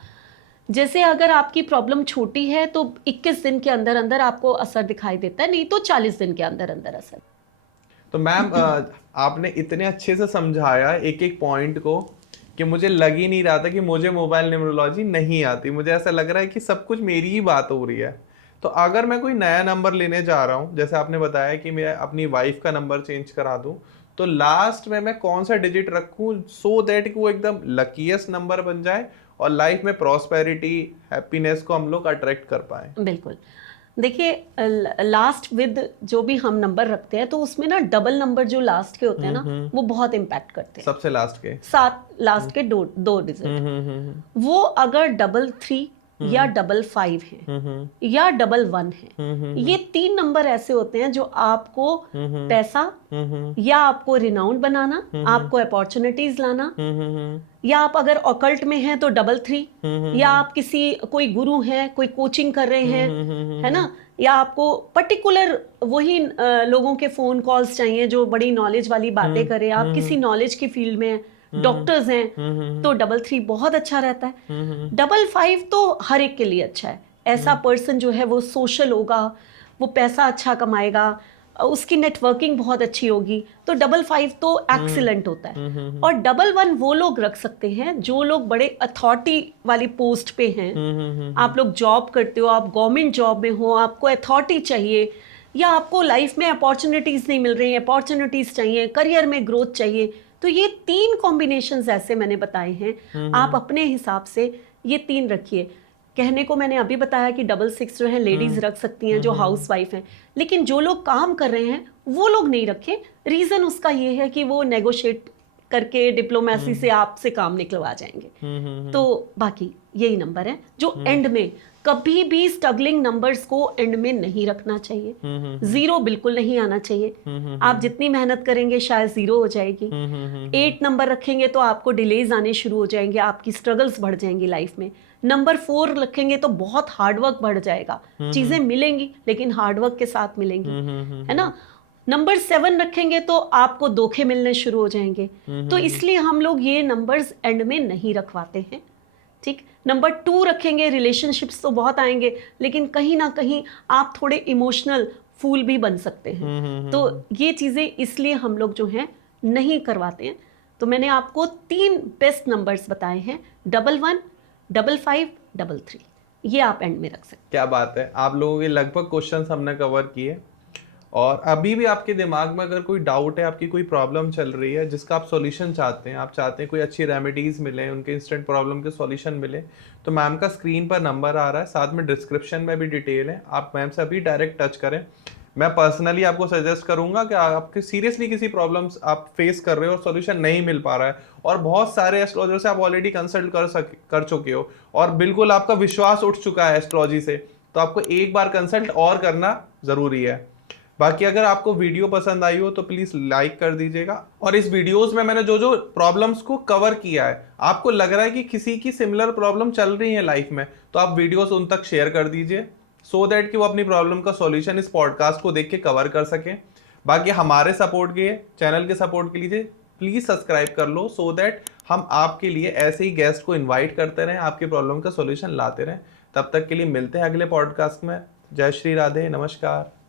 जैसे अगर आपकी प्रॉब्लम छोटी है तो 21 दिन के अंदर अंदर आपको असर दिखाई देता है, नहीं तो 40 दिन के अंदर अंदर असर। तो मैम आपने इतने अच्छे से समझाया एक एक पॉइंट को कि मुझे लग ही नहीं रहा था कि मुझे मोबाइल न्यूमरोलॉजी नहीं आती। मुझे ऐसा लग रहा है कि सब कुछ मेरी ही बात हो रही है। तो अगर मैं कोई नया नंबर लेने जा रहा हूँ, जैसे आपने बताया कि मैं अपनी वाइफ का नंबर चेंज करा दूं, तो लास्ट में मैं कौन सा डिजिट रखूं सो दैट कि वो एकदम लकीएस्ट नंबर बन जाए और लाइफ में प्रॉस्पेरिटी, हैप्पीनेस को हम लोग अट्रैक्ट कर पाए? बिल्कुल। देखिए, लास्ट विद जो भी हम नंबर रखते हैं तो उसमें ना डबल नंबर जो लास्ट के होते हैं ना, वो बहुत इम्पैक्ट करते हैं। सबसे लास्ट के 7 लास्ट के दो डिजिट, वो अगर 33 या 55 है या 11 है। ये 3 नंबर ऐसे होते हैं जो आपको पैसा या आपको रिनाउंड बनाना, आपको अपॉर्चुनिटीज लाना, या आप अगर ऑकल्ट में हैं तो 33, या आप किसी कोई गुरु हैं, कोई कोचिंग कर रहे हैं, है ना, या आपको पर्टिकुलर वही लोगों के फोन कॉल्स चाहिए जो बड़ी नॉलेज वाली बातें करें, आप किसी नॉलेज की फील्ड में डॉक्टर्स हैं तो 33 बहुत अच्छा रहता है। 55 तो हर एक के लिए अच्छा है। ऐसा पर्सन जो है वो सोशल होगा, वो पैसा अच्छा कमाएगा, उसकी नेटवर्किंग बहुत अच्छी होगी, तो 55 तो एक्सीलेंट होता है। और 11 वो लोग रख सकते हैं जो लोग बड़े अथॉरिटी वाली पोस्ट पे हैं। आप लोग जॉब करते हो, आप गवर्नमेंट जॉब में हो, आपको अथॉरिटी चाहिए, या आपको लाइफ में अपॉर्चुनिटीज नहीं मिल रही, अपॉर्चुनिटीज चाहिए, करियर में ग्रोथ चाहिए, तो ये 3 कॉम्बिनेशंस ऐसे मैंने बताए हैं। आप अपने हिसाब से ये 3 रखिए। कहने को मैंने अभी बताया कि 66 जो है लेडीज रख सकती हैं जो हाउस वाइफ हैं, लेकिन जो लोग काम कर रहे हैं वो लोग नहीं रखें। रीजन उसका ये है कि वो नेगोशिएट करके डिप्लोमेसी से आपसे काम निकलवा जाएंगे। तो बाकी यही नंबर है जो एंड में कभी भी स्ट्रगलिंग नंबर्स को एंड में नहीं रखना चाहिए। 0 बिल्कुल नहीं आना चाहिए। आप जितनी मेहनत करेंगे शायद 0 हो जाएगी। 8 नंबर रखेंगे तो आपको डिलेज आने शुरू हो जाएंगे, आपकी स्ट्रगल्स बढ़ जाएंगी लाइफ में। नंबर 4 रखेंगे तो बहुत हार्डवर्क बढ़ जाएगा, चीजें मिलेंगी लेकिन हार्डवर्क के साथ मिलेंगी, है ना। नंबर 7 रखेंगे तो आपको धोखे मिलने शुरू हो जाएंगे। तो इसलिए हम लोग ये नंबर्स एंड में नहीं रखवाते हैं, ठीक। नंबर 2 रखेंगे, रिलेशनशिप्स तो बहुत आएंगे लेकिन कहीं ना कहीं आप थोड़े इमोशनल फूल भी बन सकते हैं। तो ये चीजें इसलिए हम लोग जो हैं नहीं करवाते हैं। तो मैंने आपको 3 बेस्ट नंबर्स बताए हैं, 11, 55, 33। ये आप एंड में रख सकते हैं। क्या बात है, आप लोगों के लगभग क्वेश्चंस हमने कवर किए। और अभी भी आपके दिमाग में अगर कोई डाउट है, आपकी कोई प्रॉब्लम चल रही है जिसका आप सॉल्यूशन चाहते हैं, आप चाहते हैं कोई अच्छी रेमेडीज मिले, उनके इंस्टेंट प्रॉब्लम के सॉल्यूशन मिले, तो मैम का स्क्रीन पर नंबर आ रहा है, साथ में डिस्क्रिप्शन में भी डिटेल है, आप मैम से अभी डायरेक्ट टच करें। मैं पर्सनली आपको सजेस्ट करूंगा कि आपके सीरियसली किसी प्रॉब्लम्स आप फेस कर रहे हो और सॉल्यूशन नहीं मिल पा रहा है, और बहुत सारे एस्ट्रोलॉजर से आप ऑलरेडी कंसल्ट कर चुके हो और बिल्कुल आपका विश्वास उठ चुका है एस्ट्रोलॉजी से, तो आपको एक बार कंसल्ट और करना जरूरी है। बाकी अगर आपको वीडियो पसंद आई हो तो प्लीज लाइक कर दीजिएगा। और इस वीडियोस में मैंने जो जो प्रॉब्लम्स को कवर किया है, आपको लग रहा है कि किसी की सिमिलर प्रॉब्लम चल रही है लाइफ में, तो आप वीडियोस उन तक शेयर कर दीजिए, सो दैट कि वो अपनी प्रॉब्लम का सॉल्यूशन इस पॉडकास्ट को देख के कवर कर सकें। बाकी हमारे सपोर्ट के, चैनल के सपोर्ट के लिए प्लीज सब्सक्राइब कर लो, सो दैट हम आपके लिए ऐसे ही गेस्ट को इन्वाइट करते रहें, आपकी प्रॉब्लम का सॉल्यूशन लाते रहें। तब तक के लिए मिलते हैं अगले पॉडकास्ट में। जय श्री राधे, नमस्कार।